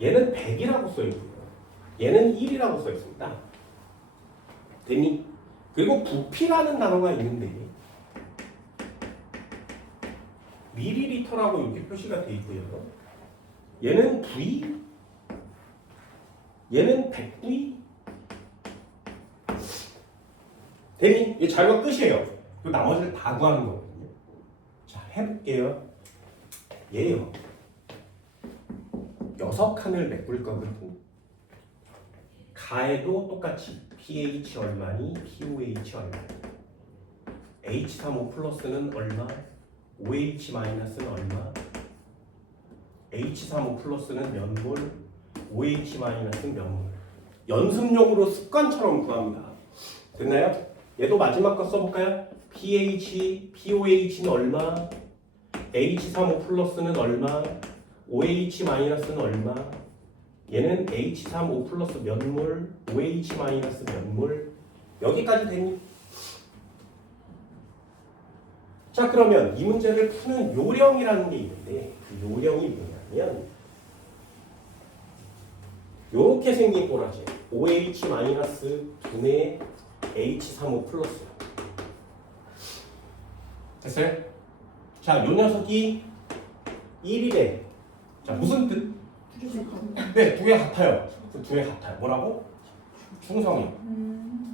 얘는 100이라고 써있고요. 얘는 1이라고 써있습니다. 됐니? 그리고 부피라는 단어가 있는데 밀리리터라고 이렇게 표시가 되어 있고요. 얘는 V, 얘는 100V. 됐니? 이 자료가 끝이에요. 그 나머지를 다 구하는 거거든요. 자, 해볼게요. 얘요. 6칸을 메꿀 거거든. 가에도 똑같이 pH 얼마니, pOH 얼마니. H3O 플러스는 얼마, OH 마이너스는 얼마, H3O 플러스는 몇 몰, OH 마이너스는 몇 몰. 연습용으로 습관처럼 구합니다. 됐나요? 얘도 마지막 거 써볼까요? pH, pOH는 얼마, H3O 플러스는 얼마, OH 마이너스는 얼마. 얘는 H3O 플러스 몇 몰, OH 마이너스 몇 몰. 여기까지 되니? 자, 그러면 이 문제를 푸는 요령이라는 게 있는데 그 요령이 뭐냐면 요렇게 생긴 꼬라지 OH-분의 H3O 플러스. 됐어요? 자, 요 녀석이 1이래. 자, 무슨 뜻? 네, 두 개 같아요. 두 개 같아요. 뭐라고? 중성이.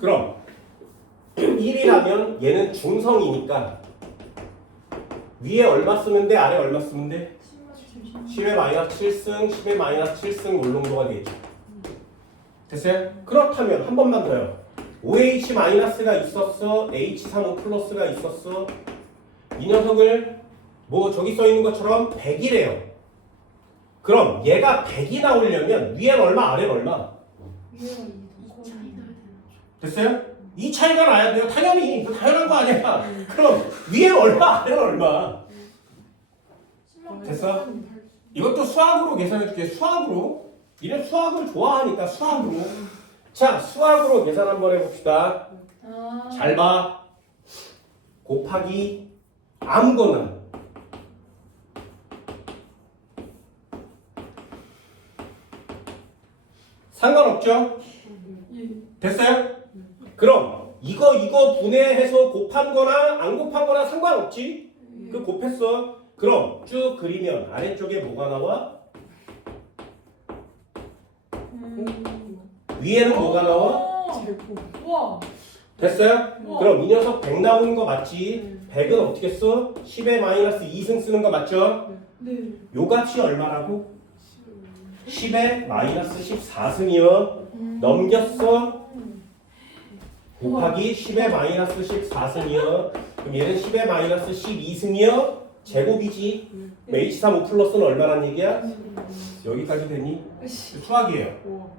그럼 1이라면 얘는 중성이니까 위에 얼마 쓰면 돼? 아래 얼마 쓰면 돼? 10의 마이너스 7승, 10의 마이너스 7승 몰농도가 되겠죠. 됐어요? 그렇다면 한 번만 더요. OH 마이너스가 있었어, H3O 플러스가 있었어. 이 녀석을 뭐 저기 써 있는 것처럼 100이래요. 그럼 얘가 100이 나오려면 위엔 얼마, 아래는 얼마? 됐어요? 이 차이가 나야 돼요. 당연히 그 당연한 거 아니야. 그럼 위에 얼마, 아래는 얼마? 됐어? 이것도 수학으로 계산해 줄게. 수학으로 니네 수학을 좋아하니까 수학으로. 자, 수학으로 계산 한번 해봅시다. 아. 잘 봐. 곱하기 아무거나. 상관없죠? 예. 됐어요? 그럼 이거 분해해서 곱한 거나 안 곱한 거나 상관없지? 그 곱했어. 그럼 쭉 그리면 아래쪽에 뭐가 나와? 위에는 뭐가 나와? 와. 됐어요? 우와. 그럼 이 녀석 100 나오는 거 맞지? 100은 어떻게 써? 10의 마이너스 2승 쓰는 거 맞죠? 네. 요 값이 얼마라고? 10의 마이너스 14승이요. 넘겼어? 곱하기 10의 마이너스 14승이요. 그럼 얘는 10의 마이너스 12승이요. 제곱이지. 그럼 H35 플러스는 얼마란 얘기야? 여기까지 되니? 수학이에요.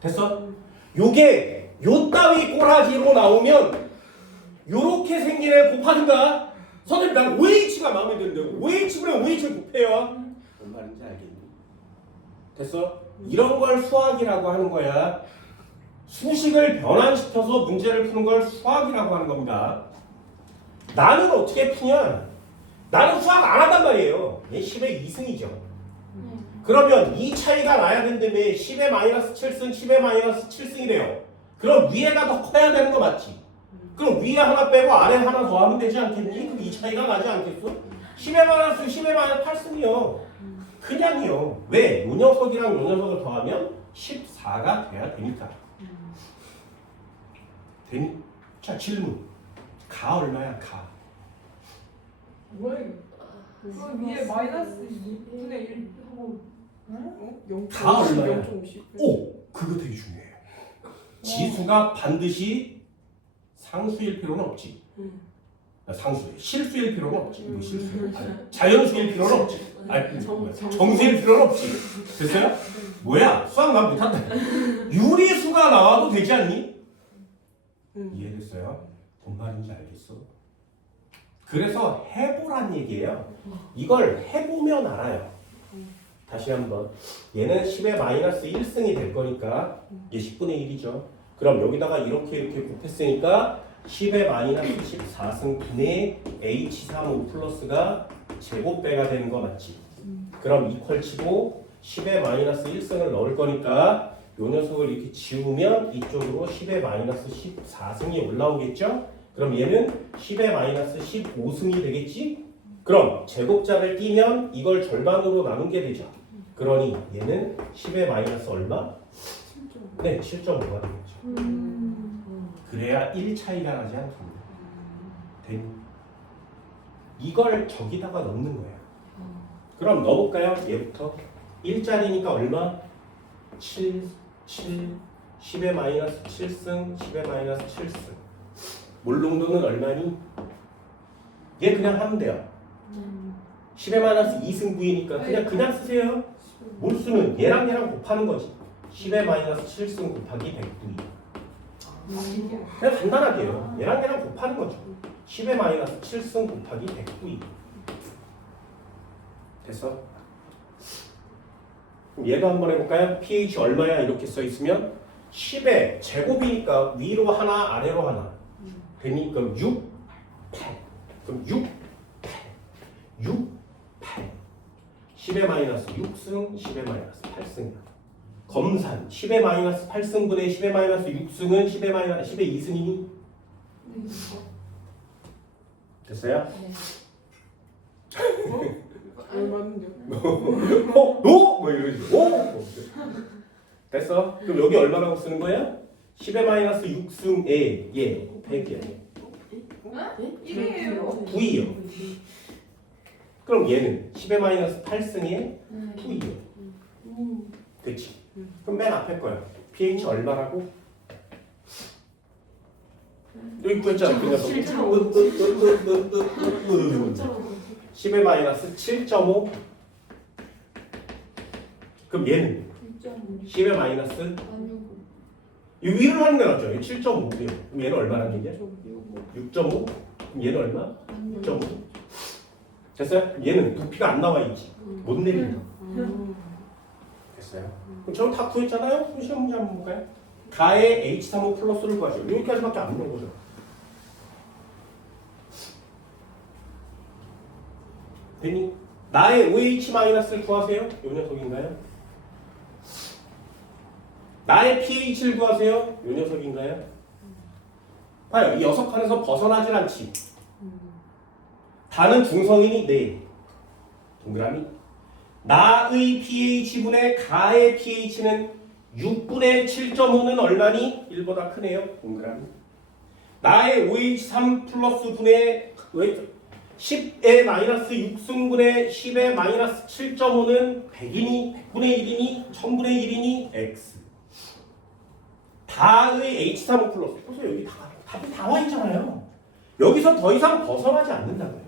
됐어? 요게 요 따위 꼬라지로 나오면 요렇게 생긴 애 곱하든가. 선생님 난 OH가 마음에 드는데 OH면 OH를 곱해요. 뭔 말인지 알겠니? 됐어? 이런 걸 수학이라고 하는 거야. 수식을 변환시켜서 문제를 푸는 걸 수학이라고 하는 겁니다. 나는 어떻게 푸냐? 나는 수학 안 한단 말이에요. 얘 10의 2승이죠. 그러면 이 차이가 나야 된다며 10의 마이너스 7승, 10의 마이너스 7승이래요. 그럼 위에가 더 커야 되는 거 맞지? 그럼 위에 하나 빼고 아래 하나 더 하면 되지 않겠니? 그럼 이 차이가 나지 않겠어? 10의 마이너스 10의 마이너스 8승이요. 그냥이요. 왜? 요 녀석이랑 요 녀석을 더하면 14가 돼야 되니까. 되니? 자, 질문. 가 얼마야? 가. 뭐야 이거? 그 위에 마이너스 2분의 1 하고. 가 얼마야? 0.50. 오! 그거 되게 중요해요. 지수가 반드시 상수일 필요는 없지. 상수일. 실수일 필요는 없지. 뭐 실수. 자연수일 필요는 없지. 아니, 정수일 필요는 없지. 됐어요? 뭐야? 수학 난 못한다. 유리수가 나와도 되지 않니? 이해됐어요? 뭔 말인지 알겠어? 그래서 해보란 얘기예요. 이걸 해보면 알아요. 다시 한번. 얘는 10의 마이너스 1승이 될 거니까 얘 10분의 1이죠. 그럼 여기다가 이렇게 곱했으니까 10의 마이너스 14승분의 H35 플러스가 제곱배가 되는 거 맞지? 그럼 이퀄 치고 10의 마이너스 1승을 넣을 거니까 요 녀석을 이렇게 지우면 이쪽으로 10의 마이너스 14승이 올라오겠죠? 그럼 얘는 10의 마이너스 15승이 되겠지? 그럼 제곱자를 띄면 이걸 절반으로 나눈 게 되죠. 그러니 얘는 10의 마이너스 얼마? 네, 7.5가 되겠죠. 그래야 1 차이가 나지 않습니다. 됐니? 이걸 저기다가 넣는 거예요. 그럼 넣어볼까요? 얘부터 1짜리니까 얼마? 7, 10의 마이너스 7승, 10의 마이너스 7승. 몰롱도는 얼마니? 얘 그냥 하면 돼요. 10의 마이너스 2승 부이니까 그냥 쓰세요. 몰수는 얘랑 곱하는 거지. 10의 마이너스 7승 곱하기 100부이. 그냥 간단하게 해요. 얘랑 곱하는 거죠. 10의 마이너스 7승 곱하기 100부이. 됐어? 그럼 얘도 한번 해볼까요? pH 얼마야? 이렇게 써있으면 10의 제곱이니까 위로 하나 아래로 하나 되니 그럼 6, 8 그럼 6, 8 6, 8 10의 마이너스 6승 10의 마이너스 8승 검산 10의 마이너스 8승분의 10의 마이너스 6승은 10의 마이너스 10의 2승이니? 됐어요? 얼마는요? 뭐 이러지. 됐어? 그럼 여기 얼마라고 쓰는 거야? 10의 마이너스 6승에 얘 100이야. 1이에요. 9이요. 그럼 얘는 10의 마이너스 8승에 9이요. 됐지? 그럼 맨 앞에 거야. pH 얼마라고? 여기 구했잖아. 그냥 10의 마이너스 7.5. 그럼 얘는 10의 마이너스 이 위를 하는 게 낫죠. 7.5고요. 그럼 얘는 얼마라는 얘기야? 6.5. 그럼 얘는 얼마? 6.5. 됐어요? 얘는 부피가 안 나와 있지. 못 내린다. 됐어요? 그럼 저는 다 구했잖아요? 그럼 시험 문제 한번 볼까요? 가의 H35 플러스를 구하죠. 여기까지밖에 안 물은 거죠. 됐니? 나의 OH-를 구하세요. 요 녀석인가요? 나의 pH를 구하세요. 요 녀석인가요? 봐요. 이 6칸에서 벗어나질 않지. 다는 중성인이 네. 동그라미. 나의 pH분의 가의 pH는 6분의 7.5는 얼마니? 1보다 크네요. 동그라미. 나의 OH3 플러스 분의 10의 마이너스 6승분의 10의 마이너스 7.5는 100이니? 100분의 1이니? 1000분의 1이니? X. 다의 H35 플러스. 보세요. 여기 답이 다 와 있잖아요. 여기서 더 이상 벗어나지 않는다고요.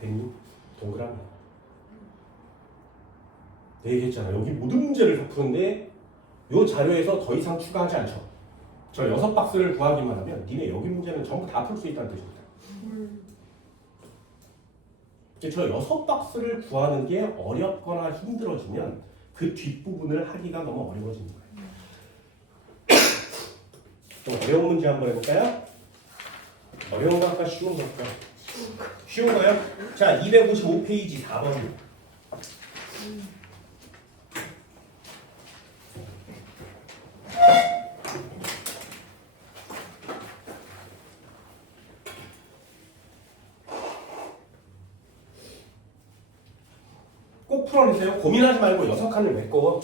됐니? 동그라미. 내 얘기했잖아. 여기 모든 문제를 다 푸는데 이 자료에서 더 이상 추가하지 않죠. 저 6박스를 구하기만 하면 니네 여기 문제는 전부 다 풀 수 있다는 뜻입니다. 이제 저 6박스를 구하는 게 어렵거나 힘들어지면 그 뒷부분을 하기가 너무 어려워지는 거예요. 좀 어려운 문제 한번 해볼까요? 어려운 거 할까? 쉬운 거 할까? 쉬운 거요? 자, 255페이지 4번. 꼭 풀어내세요. 고민하지 말고 6칸을 메꿔.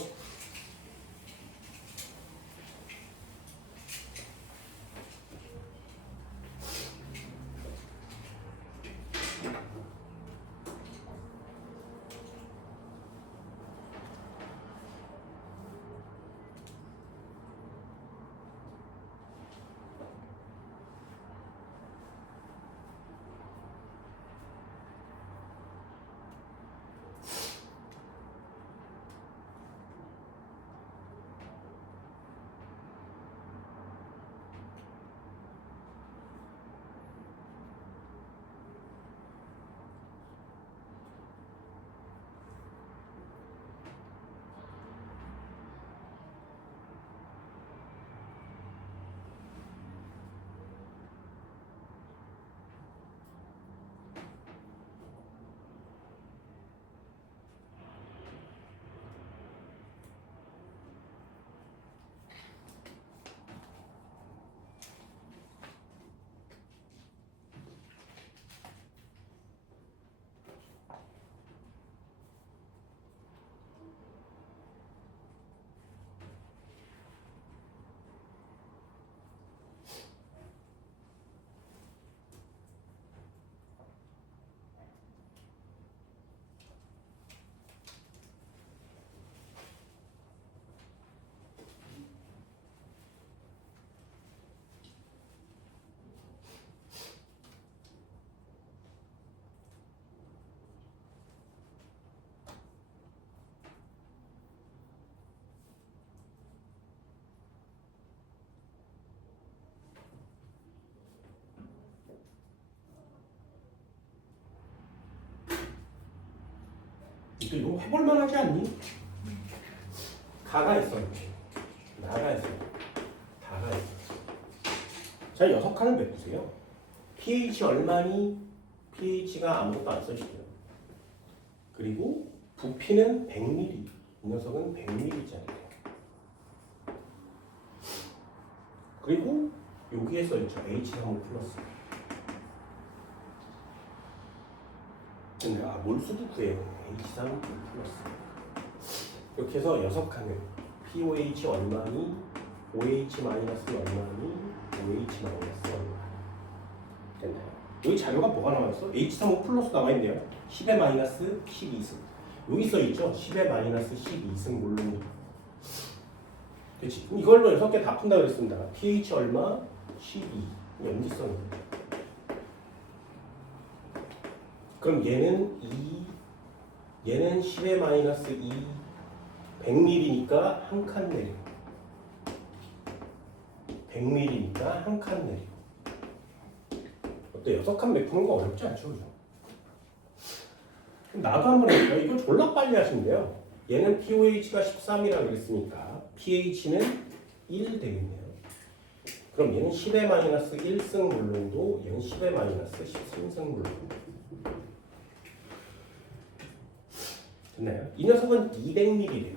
이거 해볼만 하지 않니? 가가 있어. 이렇게. 나가 있어. 다가 있어. 자, 6칸을 메꾸세요. pH 얼마니? pH가 아무것도 안 써지고요. 그리고 부피는 100ml. 이 녀석은 100ml짜리예요. 그리고 여기에 써있죠. H35 플러스. 근데 몰수도 구해요. H35 플러스. 이렇게 해서 6칸을 POH 얼마니, OH 마이너스 얼마니, OH 마이너스 얼마니. 됐나요? 여기 자료가 뭐가 나와있어? H35 플러스 나와있네요. 10의 마이너스 12승. 여기 써있죠? 10의 마이너스 12승 몰룸. 그렇지? 이걸로 6개 다 푼다 그랬습니다. pH 얼마? 12. 염기성이에요. 그럼 얘는 2, 얘는 10의 마이너스 2, 100ml니까 한 칸 내려. 100ml니까 한 칸 내려. 어때? 6칸 메푸는 거 어렵지 않죠? 그죠? 나도 한번 해볼까요? 이거 졸라 빨리 하시면 돼요. 얘는 pOH가 13이라고 그랬으니까 pH는 1 되겠네요. 그럼 얘는 10의 마이너스 1승 물론도 얘는 10의 마이너스 13승 물론도 됐나요? 이 녀석은 200ml래요.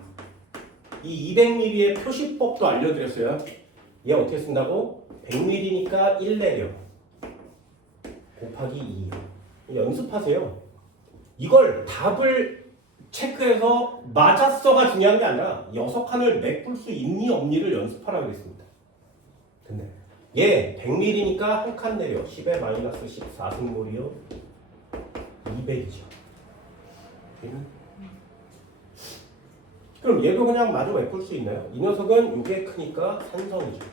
이 200ml의 표시법도 알려드렸어요. 얘 어떻게 쓴다고? 100ml니까 1 내려 곱하기 2 연습하세요. 이걸 답을 체크해서 맞았어가 중요한 게 아니라 녀석한을 메꿀 수 있니 없니를 연습하라고 했습니다. 됐네. 얘 100ml니까 한 칸 내려 10의 마이너스 14승몰이요 200이죠. 그럼 얘도 그냥 마저 메꿀 수 있나요? 이 녀석은 이게 크니까 산성이죠.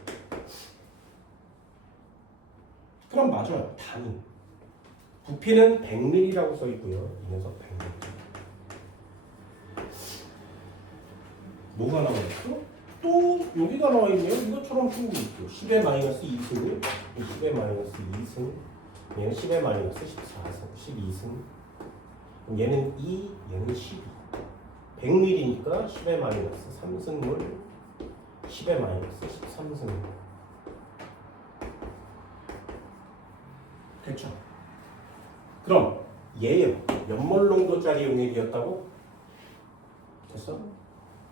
그럼 맞아요. 단위. 부피는 100ml라고 써 있고요. 이 녀석 100ml. 뭐가 나와 있어? 또 여기가 나와 있네요. 이것처럼 쓰고 있죠. 10의 마이너스 2승, 10의 마이너스 2승, 얘는 10의 마이너스 14승, 12승. 얘는 2, 얘는 12. 100ml니까 10의 마이너스 3승물, 10의 마이너스 13승물. 됐죠? 그럼 얘요. 연몰농도짜리 용액이었다고? 됐어?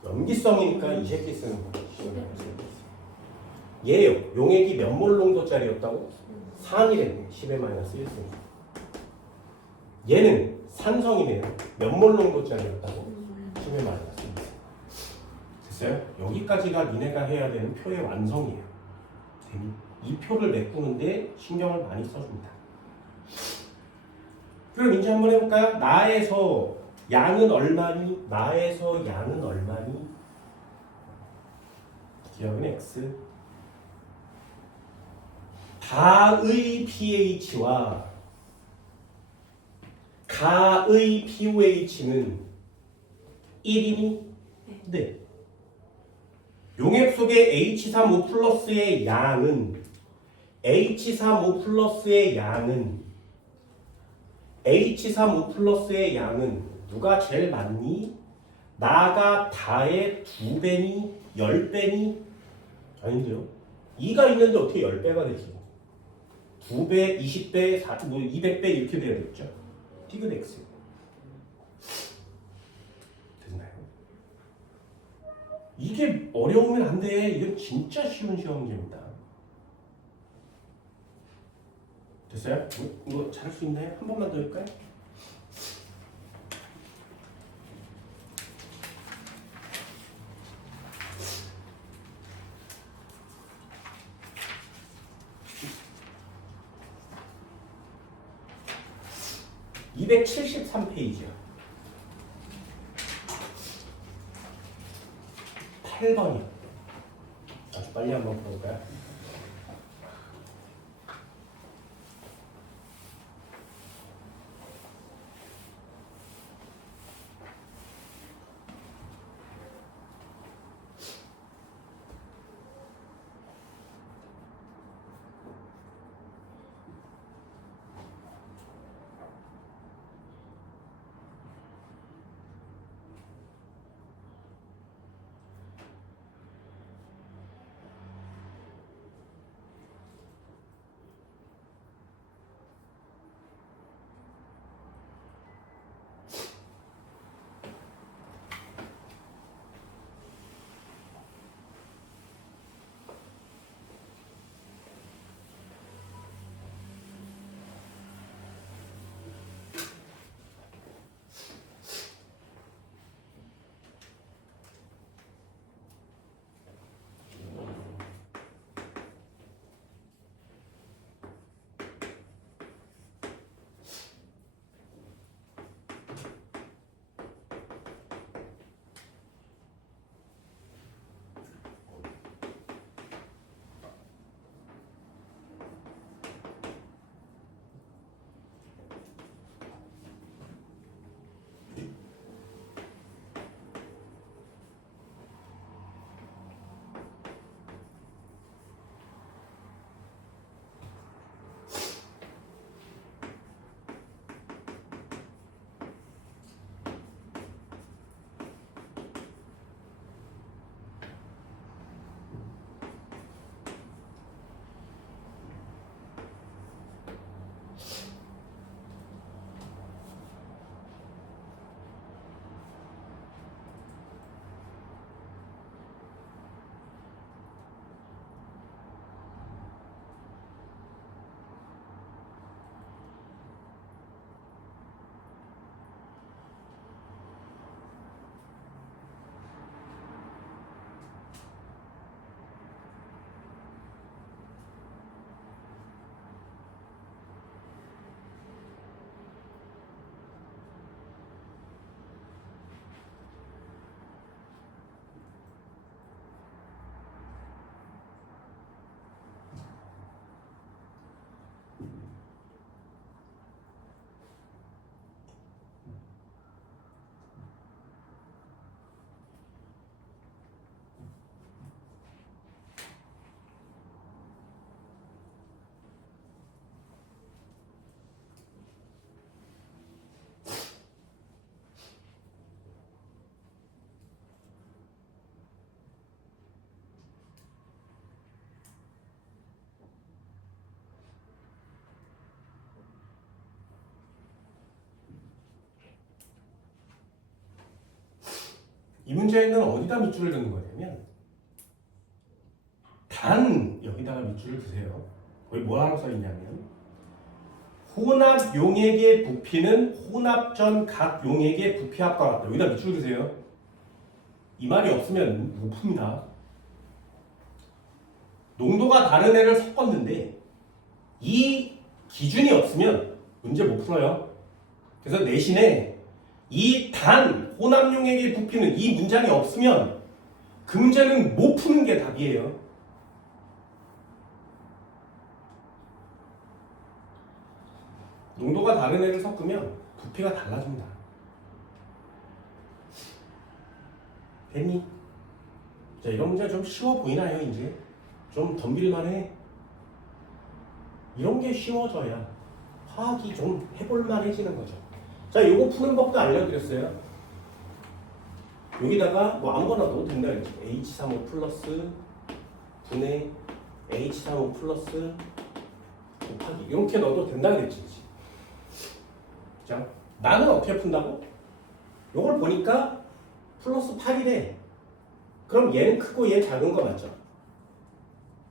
염기성이니까 이 새끼 쓰는 거. 얘요. 용액이 몇 몰 농도짜리였다고? 산이랬네. 10의 마이너스 1승. 얘는 산성이네요. 몇 몰 농도짜리였다고? 10의 마이너스 2승. 됐어요? 여기까지가 니네가 해야 되는 표의 완성이에요. 이 표를 메꾸는데 신경을 많이 써줍니다. 그럼 이제 한번 해볼까요? 나에서 양은 얼마니? 나에서 양은 얼마니? 기억은 X. 가의 pH와 가의 pOH는 1이니? 네. 용액 속의 H3O 플러스의 양은 H3O 플러스의 양은 H3O 플러스의 양은 누가 제일 많니? 나가 다의 2배니? 10배니? 아닌데요. 2가 있는데 어떻게 10배가 되지? 2배, 20배, 40, 200배 이렇게 돼야겠죠. 디귿 X. 됐나요? 이게 어려우면 안 돼. 이건 진짜 쉬운 시험 문제입니다. 됐어요? 이거 잘할 수 있나요? 한 번만 더 할까요? (273페이지요) 8번이요. 아주 빨리 한번 볼까요? 이 문제에는 어디다 밑줄을 긋는 거냐면 단 여기다가 밑줄을 드세요. 거기 뭐라고 써 있냐면 혼합 용액의 부피는 혼합 전 각 용액의 부피 합과 같다. 여기다 밑줄 드세요. 이 말이 없으면 못 풉니다. 농도가 다른 애를 섞었는데 이 기준이 없으면 문제 못 풀어요. 그래서 대신에 이 단 혼합 용액의 부피는 이 문장이 없으면 그 문제는 못 푸는 게 답이에요. 농도가 다른 애를 섞으면 부피가 달라집니다. 됐니? 자, 이런 문제가 좀 쉬워 보이나요? 이제 좀 덤빌만 해. 이런 게 쉬워져야 화학이 좀 해볼만 해지는 거죠. 자, 요거 푸는 법도 알려드렸어요. 여기다가 뭐 아무거나 넣어도 된다 그랬죠. H35 플러스 분의 H35 플러스 곱하기 이렇게 넣어도 된다 그랬지. 자, 나는 어떻게 푼다고? 요걸 보니까 플러스 8이래. 그럼 얘는 크고 얘 작은 거 맞죠?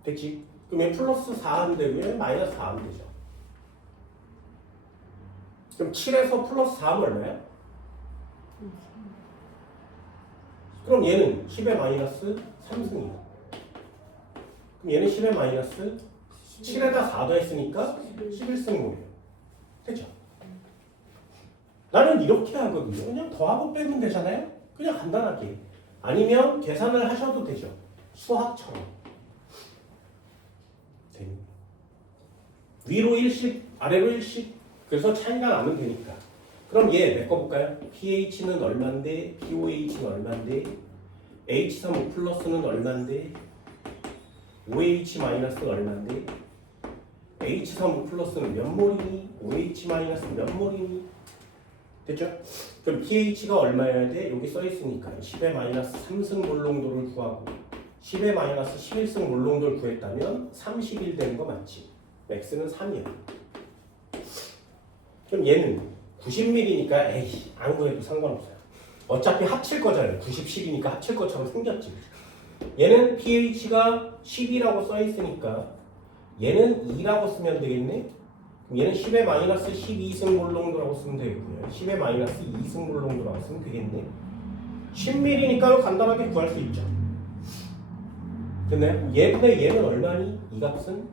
됐지? 그럼 얘 플러스 4 하면 되고 얘 마이너스 4 하면 되죠. 그럼 7에서 플러스 4 하면 얼마야? 그럼 얘는 10의 마이너스 3승이야. 그럼 얘는 10의 마이너스 7에다 4 더했으니까 11승이에요. 됐죠? 나는 이렇게 하거든요. 그냥 더하고 빼면 되잖아요? 그냥 간단하게. 아니면 계산을 하셔도 되죠. 수학처럼. 위로 1씩, 아래로 1씩. 그래서 차이가 나면 되니까. 그럼 얘 메꿔볼까요? pH는 얼만데, pOH는 얼만데, H35 플러스는 얼만데, OH 마이너스는 얼만데, H35 플러스는 몇 몰이니, OH 마이너스는 몇 몰이니. 됐죠? 그럼 pH가 얼마여야 돼? 여기 써있으니까 10의 마이너스 3승 몰농도를 구하고 10의 마이너스 11승 몰농도를 구했다면 31 되는 거 맞지? x는 3이야. 그럼 얘는 90ml니까 에이 안 구해도 상관없어요. 어차피 합칠 거잖아요. 90, 10이니까 합칠 것처럼 생겼지. 얘는 pH가 10이라고 써있으니까 얘는 2라고 쓰면 되겠네? 얘는 10의 마이너스 12승 몰농도라고 쓰면 되겠고요. 10의 마이너스 2승 몰농도라고 쓰면 되겠네. 10ml니까요. 간단하게 구할 수 있죠. 됐나요? 얘분의 얘는 얼마니? 이 값은?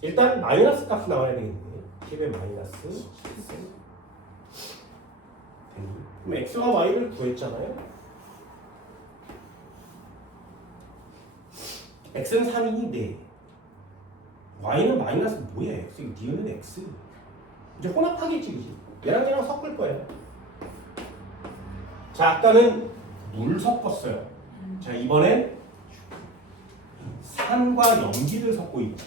일단 마이너스 값이 나와야 되겠네. 10의 마이너스 10승. 그럼 x와 y를 구했잖아요. x는 3이니 4. y는 마이너스 뭐야? x. 니은은 x. 이제 혼합하겠지, 그지? 얘랑 섞을 거예요. 자, 아까는 물 섞었어요. 자, 이번엔 산과 염기를 섞고 있지.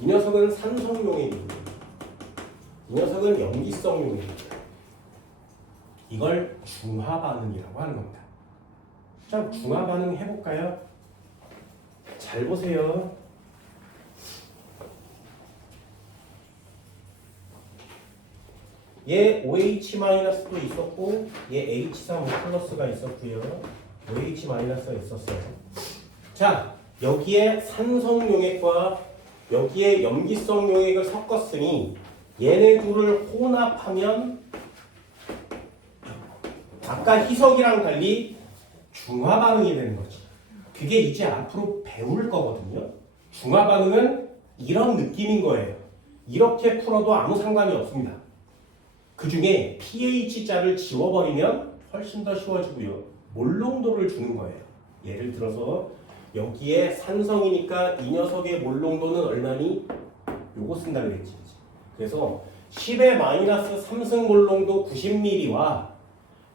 이 녀석은 산성용액입니다. 이 녀석은 염기성용액입니다. 이걸 중화반응이라고 하는 겁니다. 자, 중화반응 해볼까요? 잘 보세요. 얘 OH-도 있었고 얘 H35 플러스가 있었고요. OH-가 있었어요. 자, 여기에 산성용액과 여기에 염기성 용액을 섞었으니 얘네 둘을 혼합하면 아까 희석이랑 달리 중화반응이 되는 거지. 그게 이제 앞으로 배울 거거든요. 중화반응은 이런 느낌인 거예요. 이렇게 풀어도 아무 상관이 없습니다. 그 중에 pH자를 지워버리면 훨씬 더 쉬워지고요. 몰농도를 주는 거예요. 예를 들어서 여기에 산성이니까 이 녀석의 몰농도는 얼마니? 요거 쓴다 그랬지. 그래서 10의 마이너스 3승 몰농도 90ml와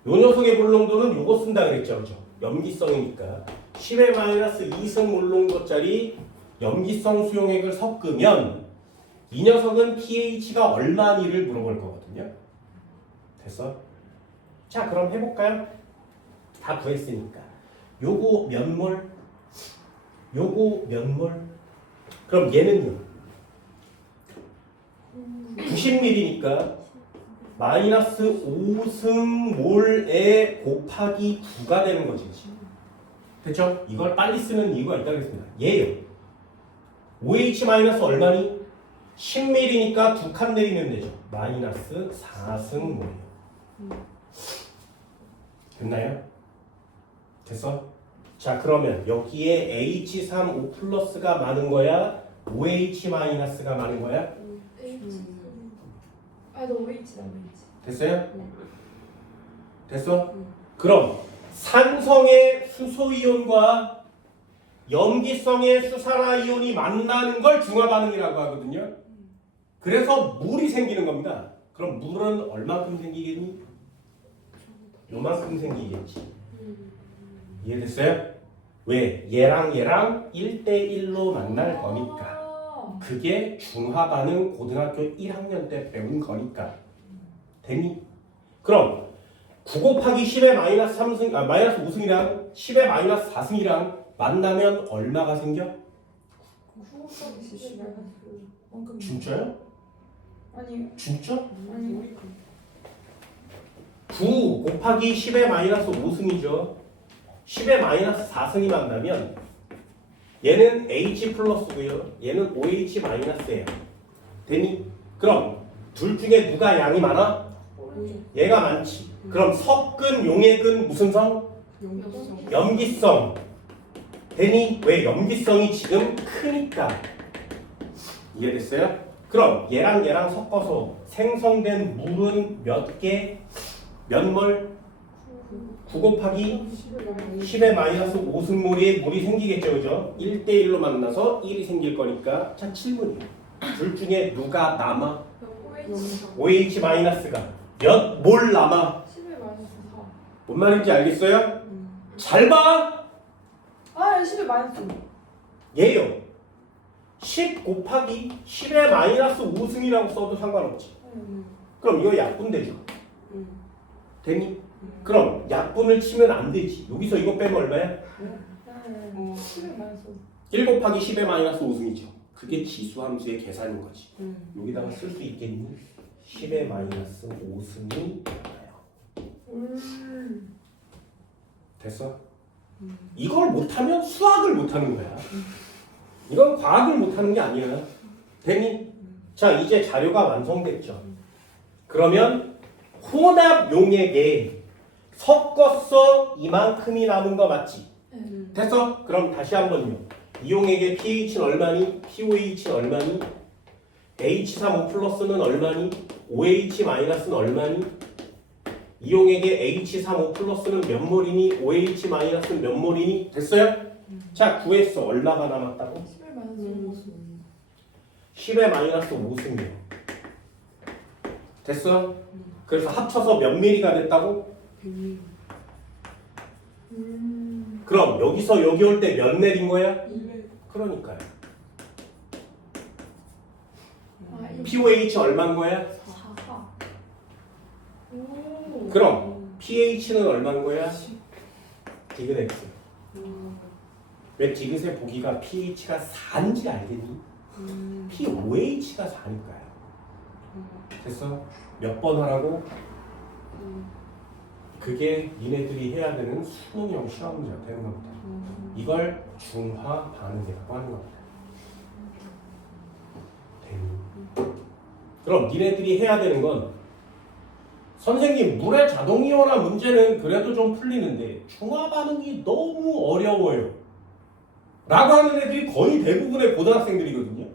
요 녀석의 몰농도는 요거 쓴다 그랬죠. 그죠? 염기성이니까 10의 마이너스 2승 몰농도짜리 염기성 수용액을 섞으면 이 녀석은 pH가 얼마니를 물어볼 거거든요. 됐어? 자, 그럼 해볼까요? 다 구했으니까 요거 몇 몰? 요거 몇 몰? 그럼 얘는요? 90ml니까 마이너스 5승몰에 곱하기 9가 되는 거지. 됐죠? 이걸 빨리 쓰는 이유가 있다겠습니다. 얘요. OH 마이너스 얼마니? 10mm니까 2칸 내리면 되죠. 마이너스 4승몰이요. 됐나요? 됐어? 자, 그러면 여기에 H3O 플러스가 많은 거야? OH 마이너스가 많은 거야? 아, 너 OH다, OH. 됐어요? 됐어? 그럼 산성의 수소이온과 염기성의 수산화이온이 만나는 걸 중화반응이라고 하거든요. 그래서 물이 생기는 겁니다. 그럼 물은 얼마큼 생기겠니? 요만큼 생기겠지. 이해됐어요? 왜? 얘랑 얘랑 1대1로 만날 거니까. 그게 중화반응 고등학교 1학년 때 배운 거니까. 됐니? 그럼 9 곱하기 10의 마이너스 3승, 마이너스 5승이랑 10의 마이너스 4승이랑 만나면 얼마가 생겨? 9 곱하기 10이 만큼. 진짜요? 아니, 진짜? 아니. 9 곱하기 10의 마이너스 5승이죠. 10의 마이너스 4승이 만나면 얘는 H 플러스고요. 얘는 OH 마이너스예요. 됐니? 그럼 둘 중에 누가 양이 많아? 얘가 많지. 그럼 석근, 용액은 무슨 성? 염기성. 됐니? 왜? 염기성이 지금 크니까. 이해됐어요? 그럼 얘랑 얘랑 섞어서 생성된 물은 몇 개? 몇 몰? 9 곱하기 10의 마이너스 5승몰이 물이 생기겠죠, 그죠? 1대1로 만나서 1이 생길 거니까. 자, 질문이에요. 둘 중에 누가 남아? OH 마이너스가 몇 몰 남아? 10의 마이너스 4. 뭔 말인지 알겠어요? 잘 봐! 아, 10의 마이너스 5. 얘요. 10 곱하기 10의 마이너스 5승이라고 써도 상관없지. 그럼 이거 약분되죠. 됐니? 그럼 약분을 치면 안 되지. 여기서 이거 빼면 얼마야? 10의 마이너스 5. 1 곱하기 10의 마이너스 5승이죠. 그게 지수함수의 계산인 거지. 여기다가 쓸 수 있겠니? 10의 마이너스 5승이 나요. 됐어? 이걸 못하면 수학을 못하는 거야. 이건 과학을 못하는 게 아니야. 됐니? 자, 이제 자료가 완성됐죠. 그러면 혼합 용액에 섞었어 이만큼이 남은 거 맞지? 됐어? 그럼 다시 한번요. 이 용액의 pH는 얼마니? pOH는 얼마니? H3O 플러스는 얼마니? OH 마이너스는 얼마니? 이 용액의 H3O 플러스는 몇 몰이니? OH 마이너스는 몇 몰이니? 됐어요? 자, 구했어. 얼마가 남았다고? 10의 마이너스 5. 10의 마이너스 5승이요. 됐어? 그래서 합쳐서 몇 미리가 됐다고? 그럼 여기서 여기 올 때 몇 내린 거야? 그러니까요. pOH 얼마인 거야? 4. 오. 그럼 pH는 얼마인 거야? 디귿x. 왜 디귿의 보기가 pH가 4인지 알겠니? pOH가 4니까요. 됐어? 몇 번 하라고? 그게 니네들이 해야 되는 수능형 시험 문제가 되는 겁니다. 이걸 중화 반응이라고 하는 겁니다. 그럼 니네들이 해야 되는 건 선생님 물의 자동이온화 문제는 그래도 좀 풀리는데 중화 반응이 너무 어려워요 라고 하는 애들이 거의 대부분의 고등학생들이거든요.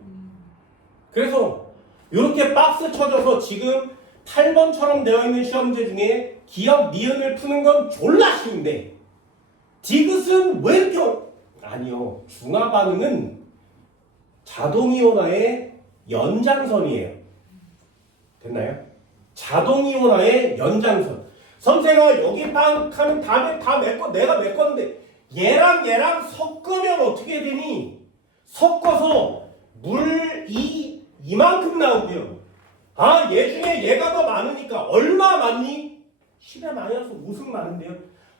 그래서 이렇게 박스 쳐져서 지금 8번처럼 되어 있는 시험제 중에 기억 니은을 푸는 건 졸라 쉬운데 디귿은 왜 이렇게 아니요. 중화 반응은 자동이온화의 연장선이에요. 됐나요? 자동이온화의 연장선. 선생아 여기 빵 하면 다 메꿔 내가 메꿨는데 얘랑 얘랑 섞으면 어떻게 되니? 섞어서 물이 이만큼 나오고요. 아, 얘 중에 얘가 더 많으니까 얼마 많니? 10의 마이너스 5승 많은데요.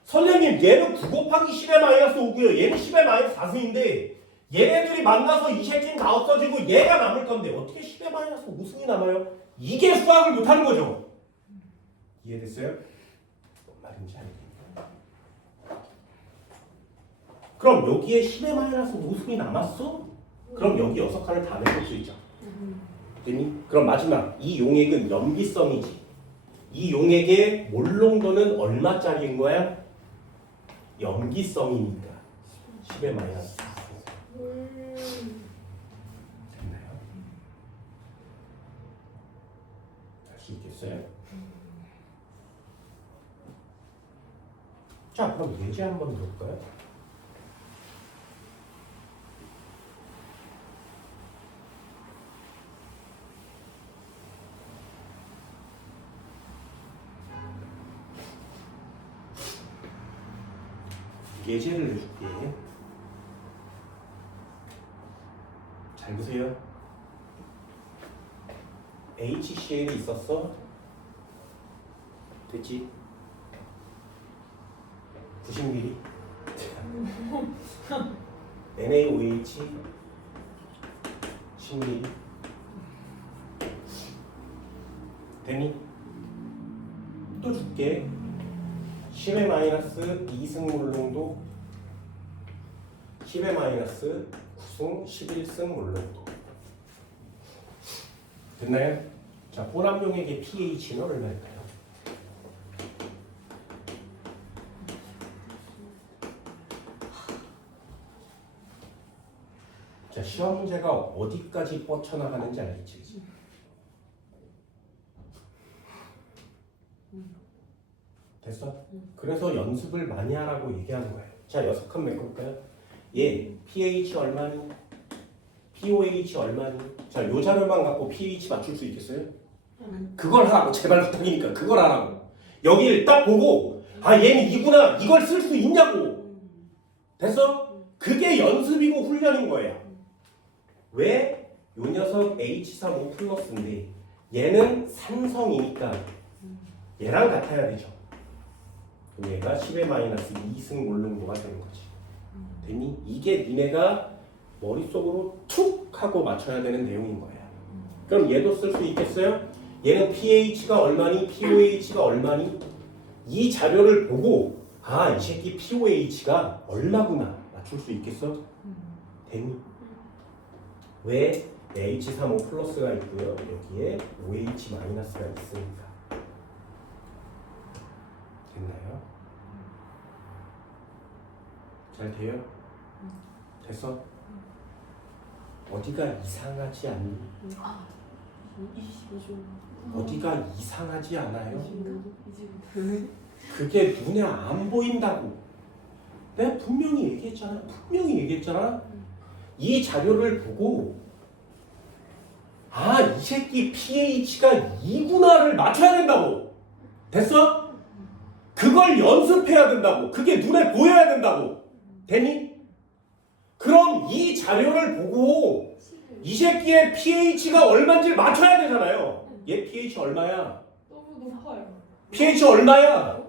선생님 얘는 9 곱하기 10의 마이너스 5고요. 얘는 10의 마이너스 4승인데 얘네들이 만나서 이 새끼는 다 없어지고 얘가 남을 건데 어떻게 10의 마이너스 5승이 남아요? 이게 수학을 못하는 거죠. 이해됐어요? 뭔 말인지 알겠냐? 그럼 여기에 10의 마이너스 5승이 남았어? 그럼 여기 6칸을 다 내볼 수 있죠. 됐니? 그럼 마지막 이 용액은 염기성이지. 이 용액의 몰롱도는 얼마짜리인 거야? 염기성이니까 10의 마이너스 4. 됐나요? 할 수 있겠어요? 자, 그럼 예제 한번 볼까요? 예제를 내줄게. 잘 보세요. HCl이 있었어. 됐지? 90ml. NaOH 10ml. 됐니? 또 줄게. 10의 마이너스 2승 몰롱도 10의 마이너스 9승 11승 몰롱도. 됐나요? 자, 혼합용액의 pH는 얼마일까요? 자, 시험 문제가 어디까지 뻗쳐나가는지 알겠지? 됐어? 그래서 연습을 많이 하라고 얘기하는 거예요. 자, 6칸 메꿔볼까요? 얘 pH 얼마니? pOH 얼마니? 자, 요 자료만 갖고 pH 맞출 수 있겠어요? 그걸 하라고. 제발 부탁이니까 그걸 하라고. 여기를 딱 보고 아, 얘는 이구나. 이걸 쓸 수 있냐고. 됐어? 그게 연습이고 훈련인 거예요. 왜? 요 녀석 H35 플러스인데 얘는 산성이니까 얘랑 같아야 되죠. 그럼 얘가 10의 마이너스 2승 몰롱도가 되는 거지. 됐니? 이게 니네가 머릿속으로 툭 하고 맞춰야 되는 내용인 거야. 그럼 얘도 쓸 수 있겠어요? 얘는 pH가 얼마니? pOH가 얼마니? 이 자료를 보고 아, 이 새끼 pOH가 얼마구나 맞출 수 있겠어? 됐니? 왜? H35 플러스가 있고요. 여기에 OH 마이너스가 있으니까. 됐나요? 잘 돼요? 됐어? 어디가 이상하지 않니? 어디가 이상하지 않아요? 그게 눈에 안 보인다고. 내가 분명히 얘기했잖아. 이 자료를 보고 아, 이 새끼 pH가 2구나를 맞춰야 된다고. 됐어? 그걸 연습해야 된다고. 그게 눈에 보여야 된다고. 됐니? 그럼 이 자료를 보고 이 새끼의 pH가 얼마인지 맞춰야 되잖아요. 얘 pH 얼마야? 너무 높아요. pH 얼마야?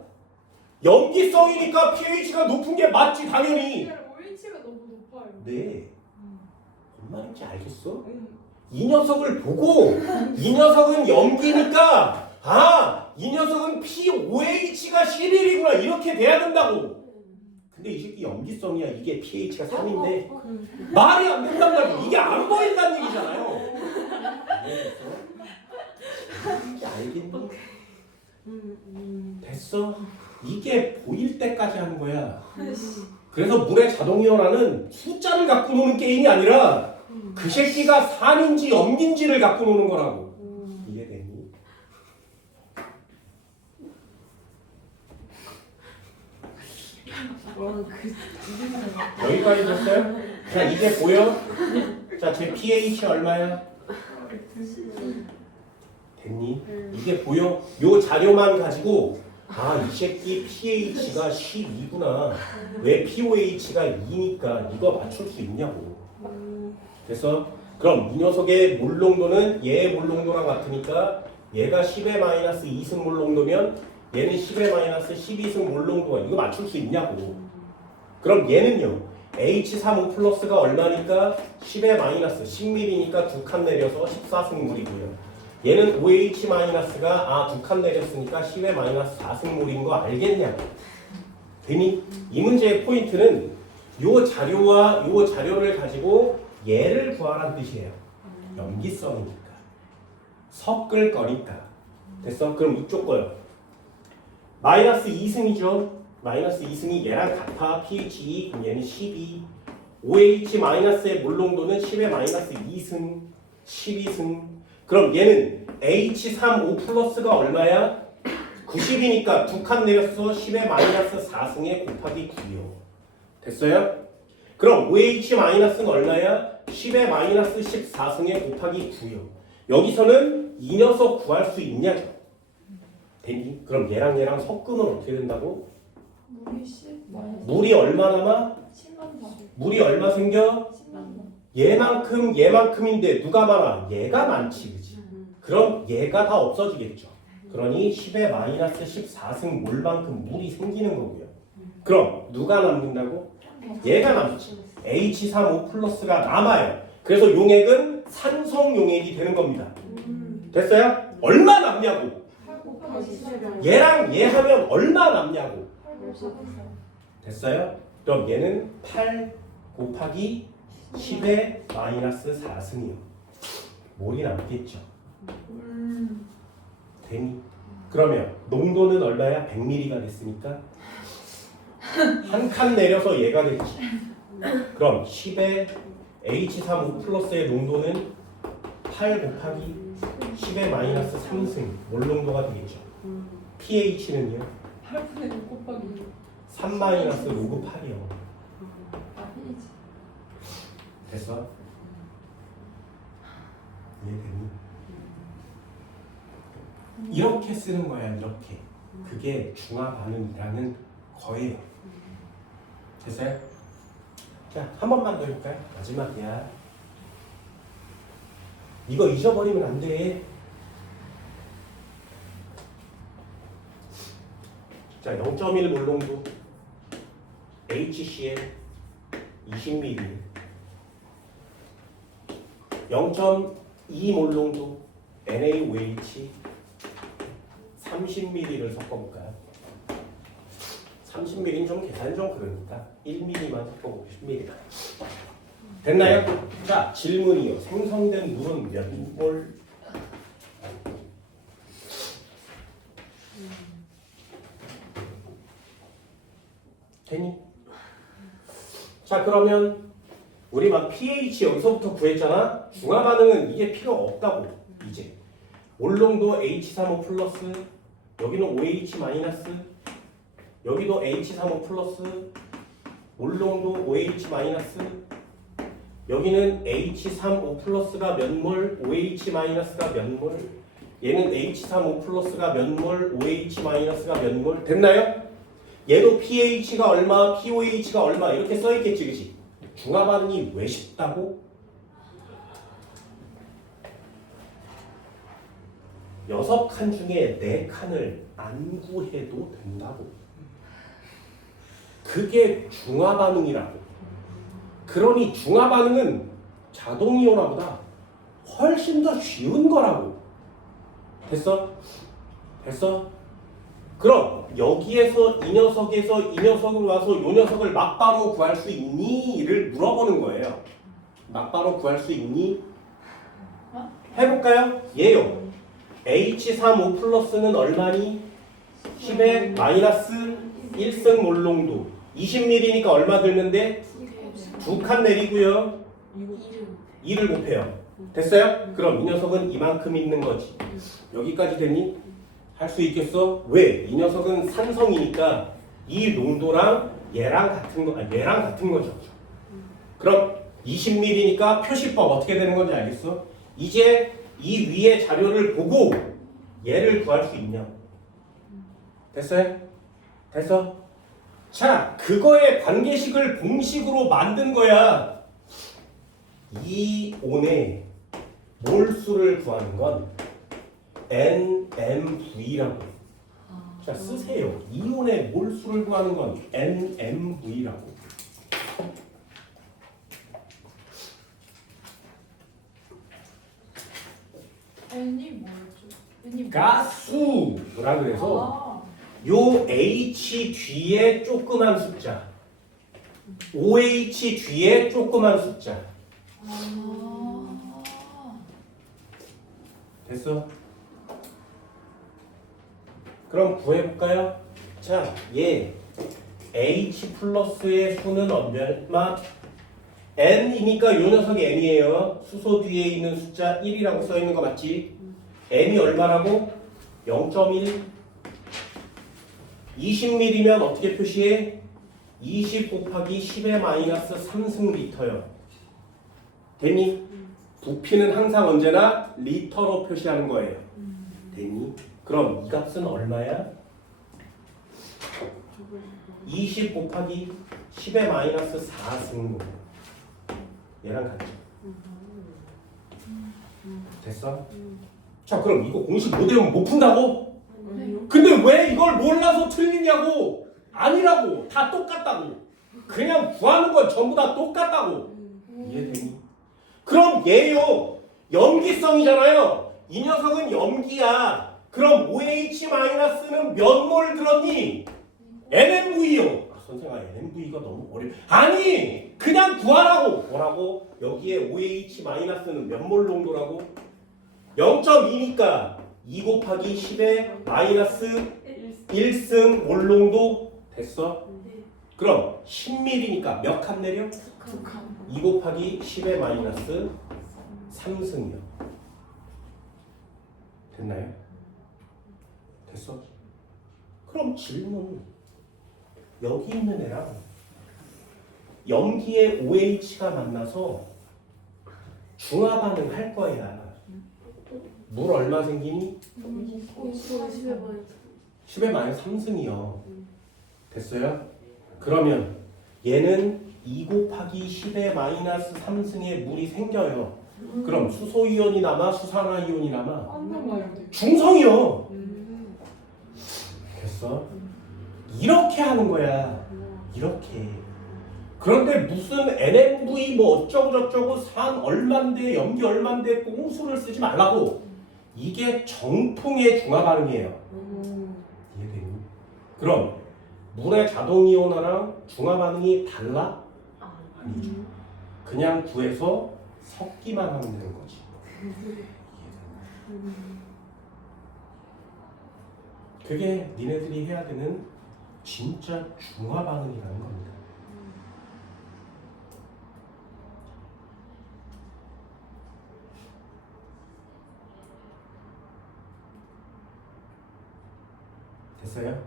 염기성이니까 pH가 높은 게 맞지 당연히. OH가 너무 높아요. 네. 뭔 말인지 알겠어? 이 녀석을 보고 이 녀석은 염기니까 아, 이 녀석은 pOH가 11이구나 이렇게 돼야 된다고. 근데 이 새끼 염기성이야. 이게 pH가 3인데 말이 안 된단 말이야. 이게 안 보인다는 얘기잖아요. 이게 알겠니? 됐어? 이게 보일 때까지 하는 거야. 그래서 물의 자동이온화는 숫자를 갖고 노는 게임이 아니라 그 새끼가 산인지 염기인지를 갖고 노는 거라고. 이해되니? 여기까지 됐어요? 자, 이게 보여? 자, 제 pH 얼마야? 됐니? 이게 보여? 요 자료만 가지고 아, 이 새끼 pH가 12구나. 왜 pOH가 2니까 이거 맞출 수 있냐고. 그래서 그럼 이 녀석의 몰롱도는 얘의 몰롱도랑 같으니까 얘가 10의 마이너스 2승 몰롱도면 얘는 10의 마이너스 12승 몰롱도가 이거 맞출 수 있냐고. 그럼 얘는요. H35 플러스가 얼마니까 10의 마이너스 10ml니까 2칸 내려서 14승물이고요. 얘는 OH-가 두 칸 내렸으니까 10의 마이너스 4승몰인 거 알겠냐고. 되니? 이 문제의 포인트는 요 자료와 요 자료를 가지고 얘를 구하라는 뜻이에요. 염기성이니까. 섞을 거니까. 됐어? 그럼 이쪽 거요. 마이너스 2승이죠. 마이너스 2승이 얘랑 같아. pH 2. 그럼 얘는 12. OH-의 몰농도는 10의 마이너스 2승. 12승. 그럼 얘는 H3O 플러스가 얼마야? 90이니까 두 칸 내렸어. 10의 마이너스 4승에 곱하기 9요. 됐어요? 그럼 OH-는 얼마야? 10의 마이너스 14승에 곱하기 9요. 여기서는 이 녀석 구할 수 있냐죠? 되니? 그럼 얘랑 섞으면 어떻게 된다고? 물이 10 마이너스 물이 얼마 남아? 10만 번. 물이 얼마 생겨? 10만 번. 얘만큼인데 누가 많아? 얘가 많지, 그지? 그럼 얘가 다 없어지겠죠. 그러니 10의 마이너스 14승 몰만큼 물이 생기는 거고요. 그럼 누가 남는다고? 얘가 남지. H3O 플러스가 남아요. 그래서 용액은 산성 용액이 되는 겁니다. 됐어요? 얼마 남냐고? 8 곱하기 10. 얘랑 얘 하면 얼마 남냐고? 8 곱하기 4. 됐어요? 그럼 얘는 8 곱하기 10의 마이너스 4승이요. 몰이 남겠죠. 되니? 그러면 농도는 얼마야? 100ml가 됐으니까 한 칸 내려서 얘가 됐지. 그럼 10의 H3O 플러스의 농도는 8 곱하기 10의 마이너스 3승 몰 농도가 되겠죠. pH는요? 8분의 6 곱하기 3 마이너스 로그 8이요. pH. 됐어? 이해되니? 이렇게 쓰는 거야, 이렇게. 그게 중화 반응이라는 거예요. 됐어요? 자, 한 번만 더 해볼까요? 마지막이야. 이거 잊어버리면 안 돼. 자, 0.1 몰농도 HCl 20ml 0.2 몰농도 NaOH 30ml를 섞어볼까요? 30ml는 좀 계산이 좀 그러니까 1ml만 섞어보고 10ml 됐나요? 자, 질문이요. 생성된 물은 몇 몰? 되니? 자, 그러면 우리 막 pH 여기서부터 구했잖아. 중화 반응은 이게 필요 없다고. 이제 몰농도 H3O 플러스, 여기는 OH 마이너스, 여기도 H3O 플러스, 몰농도 OH 마이너스, 여기는 H3O 플러스가 몇 몰, OH 마이너스가 몇 몰, 얘는 H3O 플러스가 몇 몰, OH 마이너스가 몇 몰. 됐나요? 얘도 pH가 얼마, pOH가 얼마 이렇게 써있겠지, 그치? 중화 반응이 왜 쉽다고? 6칸 중에 4칸을 안 구해도 된다고. 그게 중화 반응이라고. 그러니 중화 반응은 자동이온화보다 훨씬 더 쉬운 거라고. 됐어? 됐어? 그럼 여기에서 이 녀석에서 이 녀석으로 와서 이 녀석을 막바로 구할 수 있니? 를 물어보는 거예요. 막바로 구할 수 있니? 해볼까요? 얘요. H3O 플러스는 얼마니? 10의 마이너스 1승 몰농도 20ml니까 얼마 들는데? 2칸 내리고요. 2를 곱해요. 됐어요? 그럼 이 녀석은 이만큼 있는 거지. 여기까지 됐니? 할 수 있겠어? 왜? 이 녀석은 산성이니까 이 농도랑 얘랑 같은 거죠. 그럼 20ml니까 표시법 어떻게 되는 건지 알겠어? 이제 이 위에 자료를 보고 얘를 구할 수 있냐? 됐어요? 됐어? 자, 그거의 관계식을 공식으로 만든 거야. 이 온의 몰수를 구하는 건 NMV라고. 자, 쓰세요. 이온의 몰수를 구하는 건 NMV라고. N이 뭐예요? 가수라 그래서 아, 요 H 뒤에 조그만 숫자, OH 뒤에 조그만 숫자. 아. 됐어? 그럼 구해볼까요? 자, 얘 H 플러스의 수는 얼마? N이니까 요 녀석이 N이에요. 수소 뒤에 있는 숫자 1이라고 써있는 거 맞지? N이 얼마라고? 0.1. 20ml면 어떻게 표시해? 20 곱하기 10의 마이너스 3승리터요. 됐니? 부피는 항상 언제나 리터로 표시하는 거예요. 됐니? 그럼 이 값은 얼마야? 20 곱하기 10의 마이너스 4승. 얘랑 같죠? 됐어? 자, 그럼 이거 공식 못 외우면 못 푼다고? 근데 왜 이걸 몰라서 틀리냐고? 아니라고. 다 똑같다고. 그냥 구하는 건 전부 다 똑같다고. 이해되니? 그럼 얘요. 염기성이잖아요. 이 녀석은 염기야. 그럼 OH-는 몇 몰 들었니? NMV요. 아, 선생아, NMV가 너무 어려워. 아니! 그냥 구하라고. 뭐라고? 여기에 OH-는 몇 몰 농도라고? 0.2니까 2 곱하기 10의 마이너스 1승 몰 농도 됐어? 그럼 10ml니까 몇 칸 내려? 2 곱하기 10의 마이너스 3승이요. 됐나요? 됐어? 그럼 질문. 여기 있는 애랑 염기의 OH가 만나서 중화 반응 할 거야. 물 얼마 생기니? 10의 마이너스 3승이요. 됐어요? 그러면 얘는 2 곱하기 10의 마이너스 3승의 물이 생겨요. 그럼 수소이온이 남아 수산화이온이 남아? 안 남아요. 중성이요. 됐어? 이렇게 하는 거야. 이렇게. 그런데 무슨 NMV 뭐 어쩌고저쩌고 산 얼만데 염기 얼만데 꼼수를 쓰지 말라고. 이게 정통의 중화 반응이에요. 이해되니? 그럼 물의 자동이온화랑 중화 반응이 달라? 아니죠. 그냥 구해서 섞기만 하면 되는 거지. 그게 니네들이 해야 되는 진짜 중화 반응이라는 겁니다. 됐어요?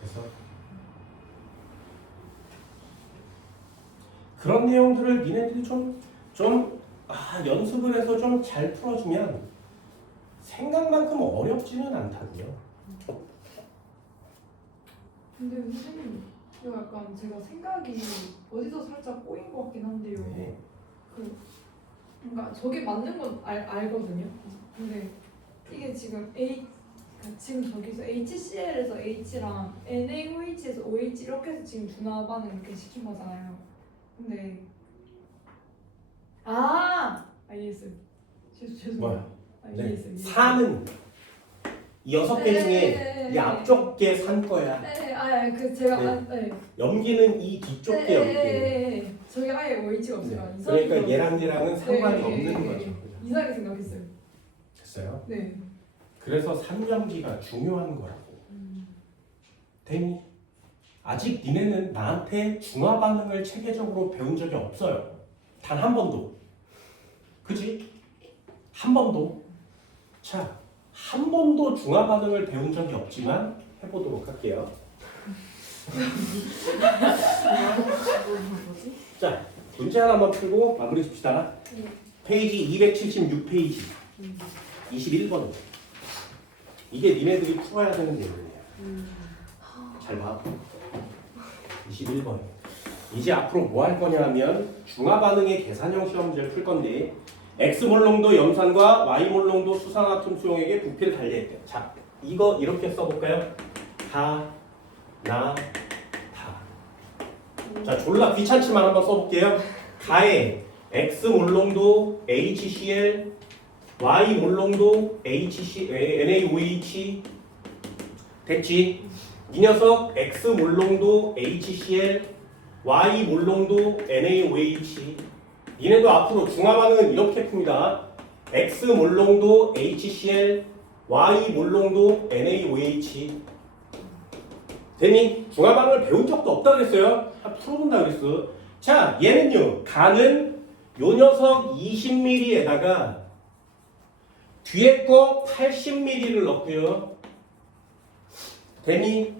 됐어? 그런 내용들을 니네들이 연습을 해서 좀 잘 풀어주면 생각만큼 어렵지는 않다고요. 근데 선생님, 이거 약간 제가 생각이 어디서 살짝 꼬인 것 같긴 한데요. 네. 그러니까 저게 맞는 건 알거든요. 근데 이게 지금 지금 저기서 HCl에서 H랑 NaOH에서 OH 이렇게 해서 지금 중화 반응 이렇게 시킨 거잖아요. 근데 이해했어요. 죄송해요. 뭐야? 네. 이해했어요. 4는 이 6개 중에 네. 이 앞쪽 게 산 거야. 제가 네. 염기는 이 뒤쪽 게 염기예요. 저기 아예 OH가 없어요. 네. 그러니까 얘랑은 상관이 없는 거죠. 그죠? 이상하게 생각했어요. 됐어요? 네. 그래서 산염기가 중요한 거라고. 되니? 아직 니네는 나한테 중화 반응을 체계적으로 배운 적이 없어요. 단 한 번도. 그지? 한 번도. 자, 한 번도 중화 반응을 배운 적이 없지만 해보도록 할게요. 자, 문제 하나만 풀고 마무리 줍시다. 페이지 276페이지 21번. 이게 니네들이 풀어야 되는 내용이에요. 잘 봐. 21번. 이제 앞으로 뭐 할 거냐 하면 중화 반응의 계산형 시험지를 풀 건데 X몰 농도 염산과 Y몰 농도 수산화툼 수용액의 부피를 달리했대. 자, 이거 이렇게 써볼까요? 다, 나, 다. 자, 졸라 귀찮지만 한번 써볼게요. 가에 X몰 농도 HCl Y 몰롱도 NaOH 됐지? 이 녀석 X 몰롱도 HCl, Y 몰롱도 NaOH. 얘네도 앞으로 중화반응은 이렇게 풉니다. X 몰롱도 HCl, Y 몰롱도 NaOH. 됐니? 중화반응을 배운 적도 없다 그랬어요. 풀어본다 그랬어. 자, 얘는요. 간은 요 녀석 20ml에다가 뒤에 거 80ml를 넣고요. 됐니?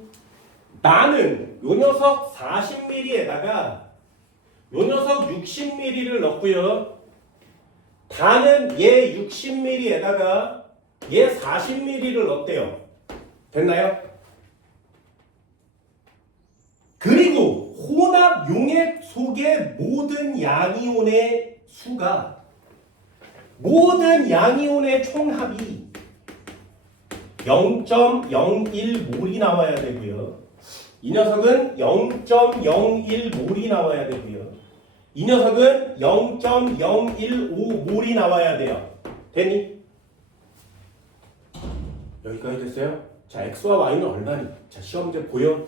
나는 요 녀석 40ml에다가 요 녀석 60ml를 넣고요. 다는 얘 60ml에다가 얘 40ml를 넣었대요. 됐나요? 그리고 혼합 용액 속의 모든 양이온의 수가 모든 양이온의 총합이 0.01몰이 나와야 되고요. 이 녀석은 0.01몰이 나와야 되고요. 이 녀석은 0.015몰이 나와야 돼요. 됐니? 여기까지 됐어요? 자, X와 Y는 얼마니? 자, 시험 문제 보여?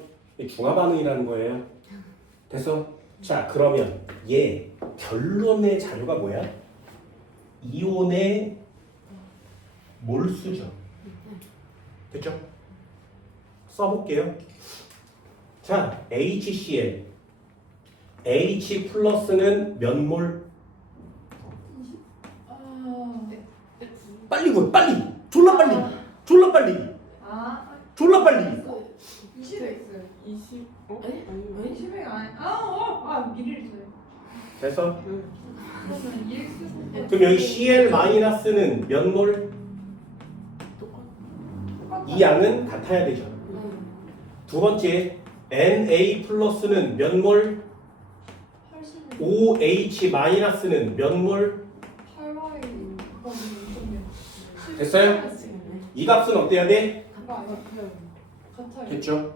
중화반응이라는 거예요. 됐어? 자, 그러면 얘 결론의 자료가 뭐야? 이온의 몰수죠. 됐죠? 써볼게요. 자, HCl H 플러스는 몇 몰? 빨리 구 빨리! 졸라 빨리! 졸라 빨리! 졸라 빨리! 20x 20. 아니? 20x 아니 미리리터요. 됐어? 그러면 2x 그럼 여기 Cl 마이너스는 몇 몰? 똑같아. 이 양은 같아야 되죠. 두 번째, Na 플러스는 몇 몰? 80. OH 마이너스는 몇 몰? 8y 됐어요? 이 값은 어때야 돼? 같아요. 됐죠?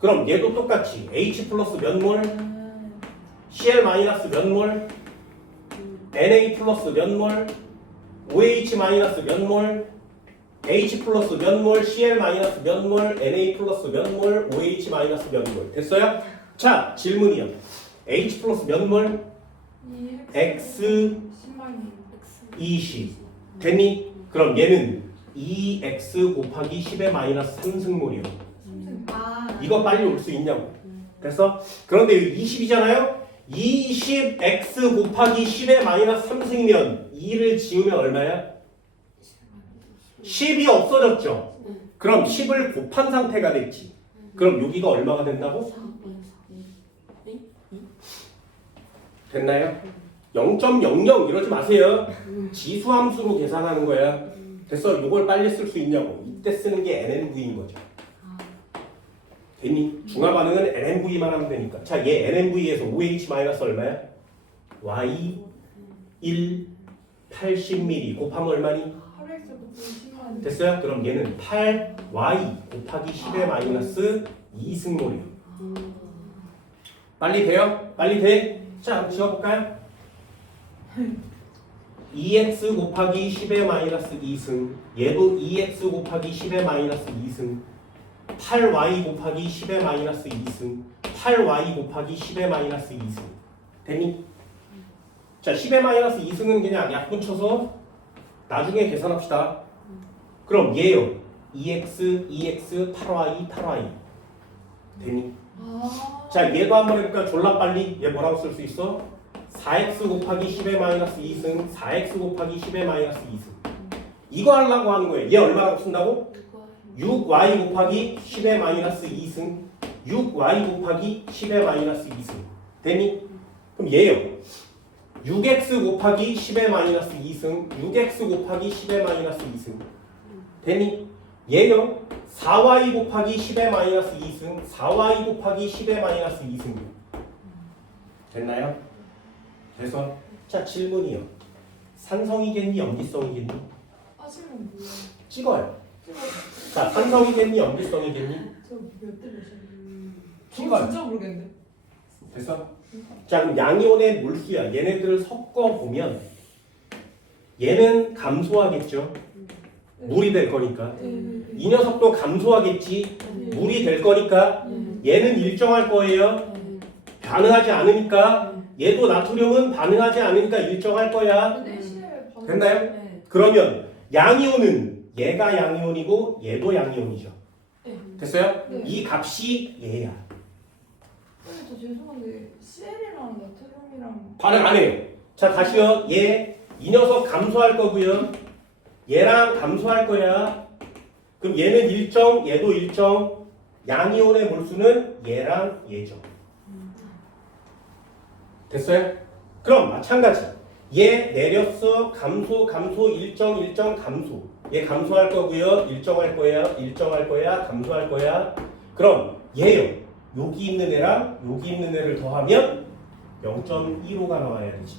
그럼 얘도 똑같이 H 플러스 몇 몰? Cl 마이너스 몇 몰? Na 플러스 몇 몰? OH 마이너스 몇 몰? H 플러스 몇 몰? Cl 마이너스 몇 몰? Na 플러스 몇 몰? OH 마이너스 몇 몰? 됐어요? 자, 질문이요. H 플러스 몇 몰? X 20. 됐니? 그럼 얘는 2x 곱하기 10의 마이너스 3승몰이요. 이거 빨리 올 수 있냐고. 됐어? 그런데 여기 20이잖아요? 20x 곱하기 10의 마이너스 3승이면 2를 지우면 얼마야? 10이 없어졌죠? 그럼 10을 곱한 상태가 됐지. 그럼 여기가 얼마가 된다고? 됐나요? 0.00 이러지 마세요. 지수함수로 계산하는 거야. 됐어? 이걸 빨리 쓸 수 있냐고. 이때 쓰는 게 NNV인 거죠. 됐니? 중화반응은 NNV만 하면 되니까. 자, 얘 NNV에서 OH 마이너스 얼마야? Y 1 80ml 곱하면 얼마니? 8x 곱하기 10만. 됐어요? 그럼 얘는 8Y 곱하기 10의 마이너스 2승몰이에요. 빨리 돼요? 빨리 돼? 자, 한번 지워볼까요? 2x 곱하기 10의 마이너스 2승. 얘도 2x 곱하기 10의 마이너스 2승. 8y 곱하기 10의 마이너스 2승. 8y 곱하기 10의 마이너스 2승. 됐니? 자, 10의 마이너스 2승은 그냥 약분 쳐서 나중에 계산합시다. 그럼 얘요. 2x, 2x, 8y, 8y. 됐니? 자, 얘도 한번 해볼까? 졸라 빨리. 얘 뭐라고 쓸 수 있어? 4x 곱하기 10의 마이너스 2승, 4x 곱하기 10의 마이너스 2승. 이거 하려고 하는 거예요. 얘 얼마라고 쓴다고? 6y 곱하기 10의 마이너스 2승, 6y 곱하기 10의 마이너스 2승. 됐니? 그럼 얘요. 6x 곱하기 10의 마이너스 2승, 6x 곱하기 10의 마이너스 2승. 됐니? 얘요. 4y 곱하기 10의 마이너스 2승, 4y 곱하기 10의 마이너스 2승. 됐나요? 그래서 자, 질문이요. 산성이겠니? 염기성이겠니? 아시면 뭐야? 찍어요. 자, 산성이겠니? 염기성이겠니? 저몇 대 몇이야? 찍어요. 진짜 모르겠는데. 됐어? 자, 그럼 양이온의 몰수야. 얘네들을 섞어 보면 얘는 감소하겠죠. 물이 될 거니까. 이 녀석도 감소하겠지. 물이 될 거니까 얘는 일정할 거예요. 반응하지 않으니까 얘도 나트륨은 반응하지 않으니까 일정할 거야. 됐나요? 네. 그러면 양이온은 얘가 양이온이고 얘도 양이온이죠. 됐어요? 네. 이 값이 얘야. 근데 저 죄송한데 CL이랑 나트륨이랑 반응 안 해요. 자 다시요. 이 녀석 감소할 거고요. 얘랑 감소할 거야. 그럼 얘는 일정, 얘도 일정. 양이온의 몰수는 얘랑 얘죠. 됐어요? 그럼 마찬가지. 얘 내렸어. 감소, 감소, 일정, 일정, 감소. 얘 감소할 거고요. 일정할 거야. 일정할 거야. 감소할 거야. 그럼 얘요. 여기 있는 애랑 여기 있는 애를 더하면 0.15가 나와야 되지.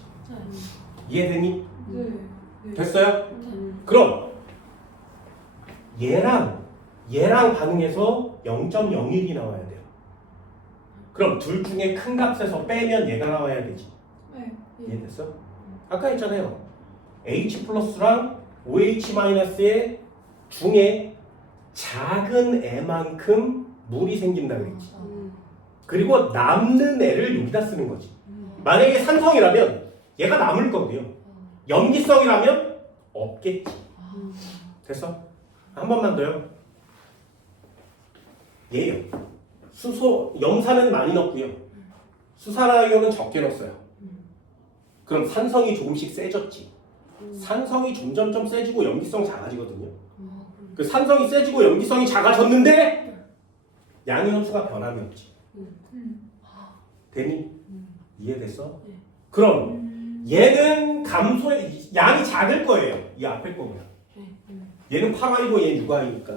이해되니? 네. 됐어요? 그럼 얘랑 반응해서 0.01이 나와야 돼요. 그럼 둘 중에 큰 값에서 빼면 얘가 나와야 되지. 네. 이해됐어? 아까 했잖아요. H 플러스랑 OH 마이너스의 중에 작은 애만큼 물이 생긴다 그랬지. 그리고 남는 애를 여기다 쓰는 거지. 만약에 산성이라면 얘가 남을 거고요. 염기성이라면 없겠지. 됐어? 한 번만 더요. 얘요. 수소, 염산은 많이 넣고요. 수산화이온은 적게 넣었어요. 그럼 산성이 조금씩 세졌지. 산성이 점점점 세지고 염기성 작아지거든요. 그 산성이 세지고 염기성이 작아졌는데 양이온 수가 변함이 없지. 되니? 이해됐어? 그럼 얘는 양이 작을 거예요. 이 앞에 거보다. 얘는 8화이고 얘는 6화이니까.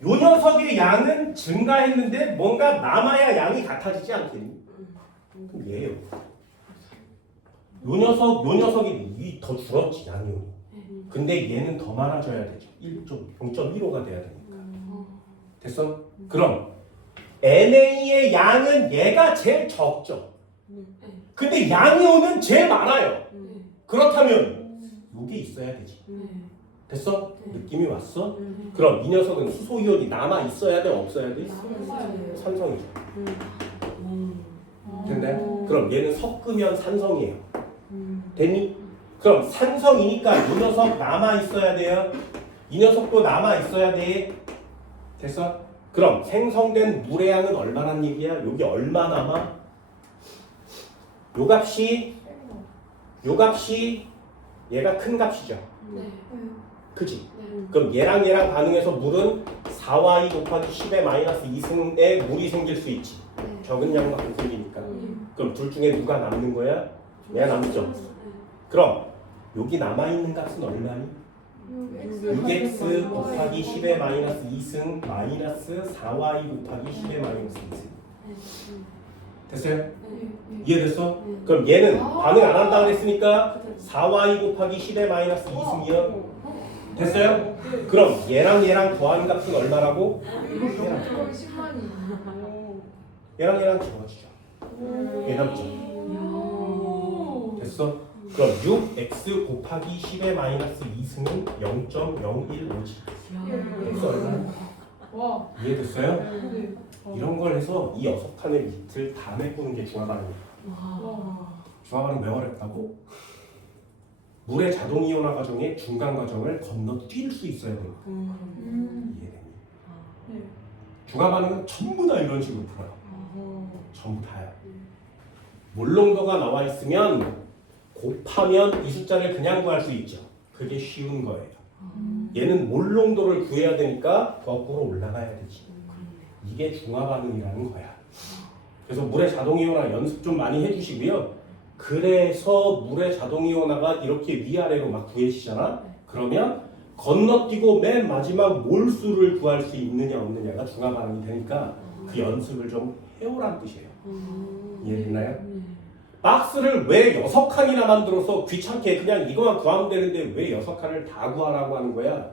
요 녀석의 양은 증가했는데 뭔가 남아야 양이 같아지지 않겠니? 그럼 얘예요. 요 녀석이 더 줄었지, 양이. 근데 얘는 더 많아져야 되죠. 0.15가 돼야 되니까. 됐어? 그럼 NA의 양은 얘가 제일 적죠. 근데 양이온은 제일 많아요. 그렇다면 요게 있어야 되지. 됐어? 느낌이 왔어? 그럼 이 녀석은 수소이온이 남아 있어야 돼, 없어야 돼? 산성이죠. 됐나요? 그럼 얘는 섞으면 산성이에요. 됐니? 그럼 산성이니까 이 녀석 남아 있어야 돼요. 이 녀석도 남아 있어야 돼. 됐어? 그럼 생성된 물의 양은 얼마란 얘기야? 여기 얼마 남아? 요 값이 얘가 큰 값이죠. 그지? 그럼 얘랑 반응해서 물은 4y 곱하기 10의 마이너스 2승에 물이 생길 수 있지. 적은 양만큼 생기니까. 그럼 둘 중에 누가 남는 거야? 얘가 남죠. 그럼 여기 남아있는 값은 얼마니? 6x 곱하기 10의 마이너스 2승 마이너스 4y 곱하기 10의 마이너스 2승. 됐어요? 이해됐어? 그럼 얘는 반응 안 한다 그랬으니까 4y 곱하기 10의 마이너스 2승이요. 됐어요? 그럼 얘랑 더하는 값은 얼마라고? 얘랑 적어지죠. 얘 남죠. 됐어? 그럼 6x 곱하기 10의 마이너스 2승은 0.015지. x 얼마나? 와. 이해됐어요? 네. 이런 걸 해서 이 6칸의 밑을 다 메꾸는 게 중화반응이에요. 중화반응 왜 어렵다고? 물의 자동이온화 과정의 중간 과정을 건너뛸 수 있어야 돼요. 이해되니? 네. 중화반응은 전부 다 이런 식으로 풀어요. 전부 다요. 물농도가 나와 있으면 곱하면 이 숫자를 그냥 구할 수 있죠. 그게 쉬운 거예요. 얘는 몰농도를 구해야 되니까 거꾸로 올라가야 되지. 이게 중화반응이라는 거야. 그래서 물의 자동이온화 연습 좀 많이 해주시고요. 그래서 물의 자동이온화가 이렇게 위아래로 막 구해지잖아. 그러면 건너뛰고 맨 마지막 몰수를 구할 수 있느냐 없느냐가 중화반응이 되니까 그 연습을 좀 해오란 뜻이에요. 이해됐나요? 박스를 왜 6칸이나 만들어서 귀찮게 그냥 이거만 구하면 되는데 왜 6칸을 다 구하라고 하는 거야?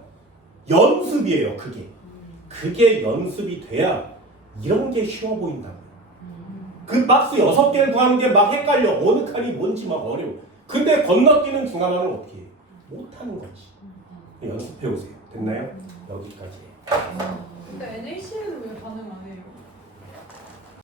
연습이에요. 그게 연습이 돼야 이런 게 쉬워 보인다고. 그 박스 6개를 구하는 게 막 헷갈려. 어느 칸이 뭔지 막 어려워. 근데 건너뛰는 중화반응은 어떻게 해? 못하는 거지. 연습해 오세요. 됐나요? 여기까지. 근데 NaCl은 왜 반응 안 해요?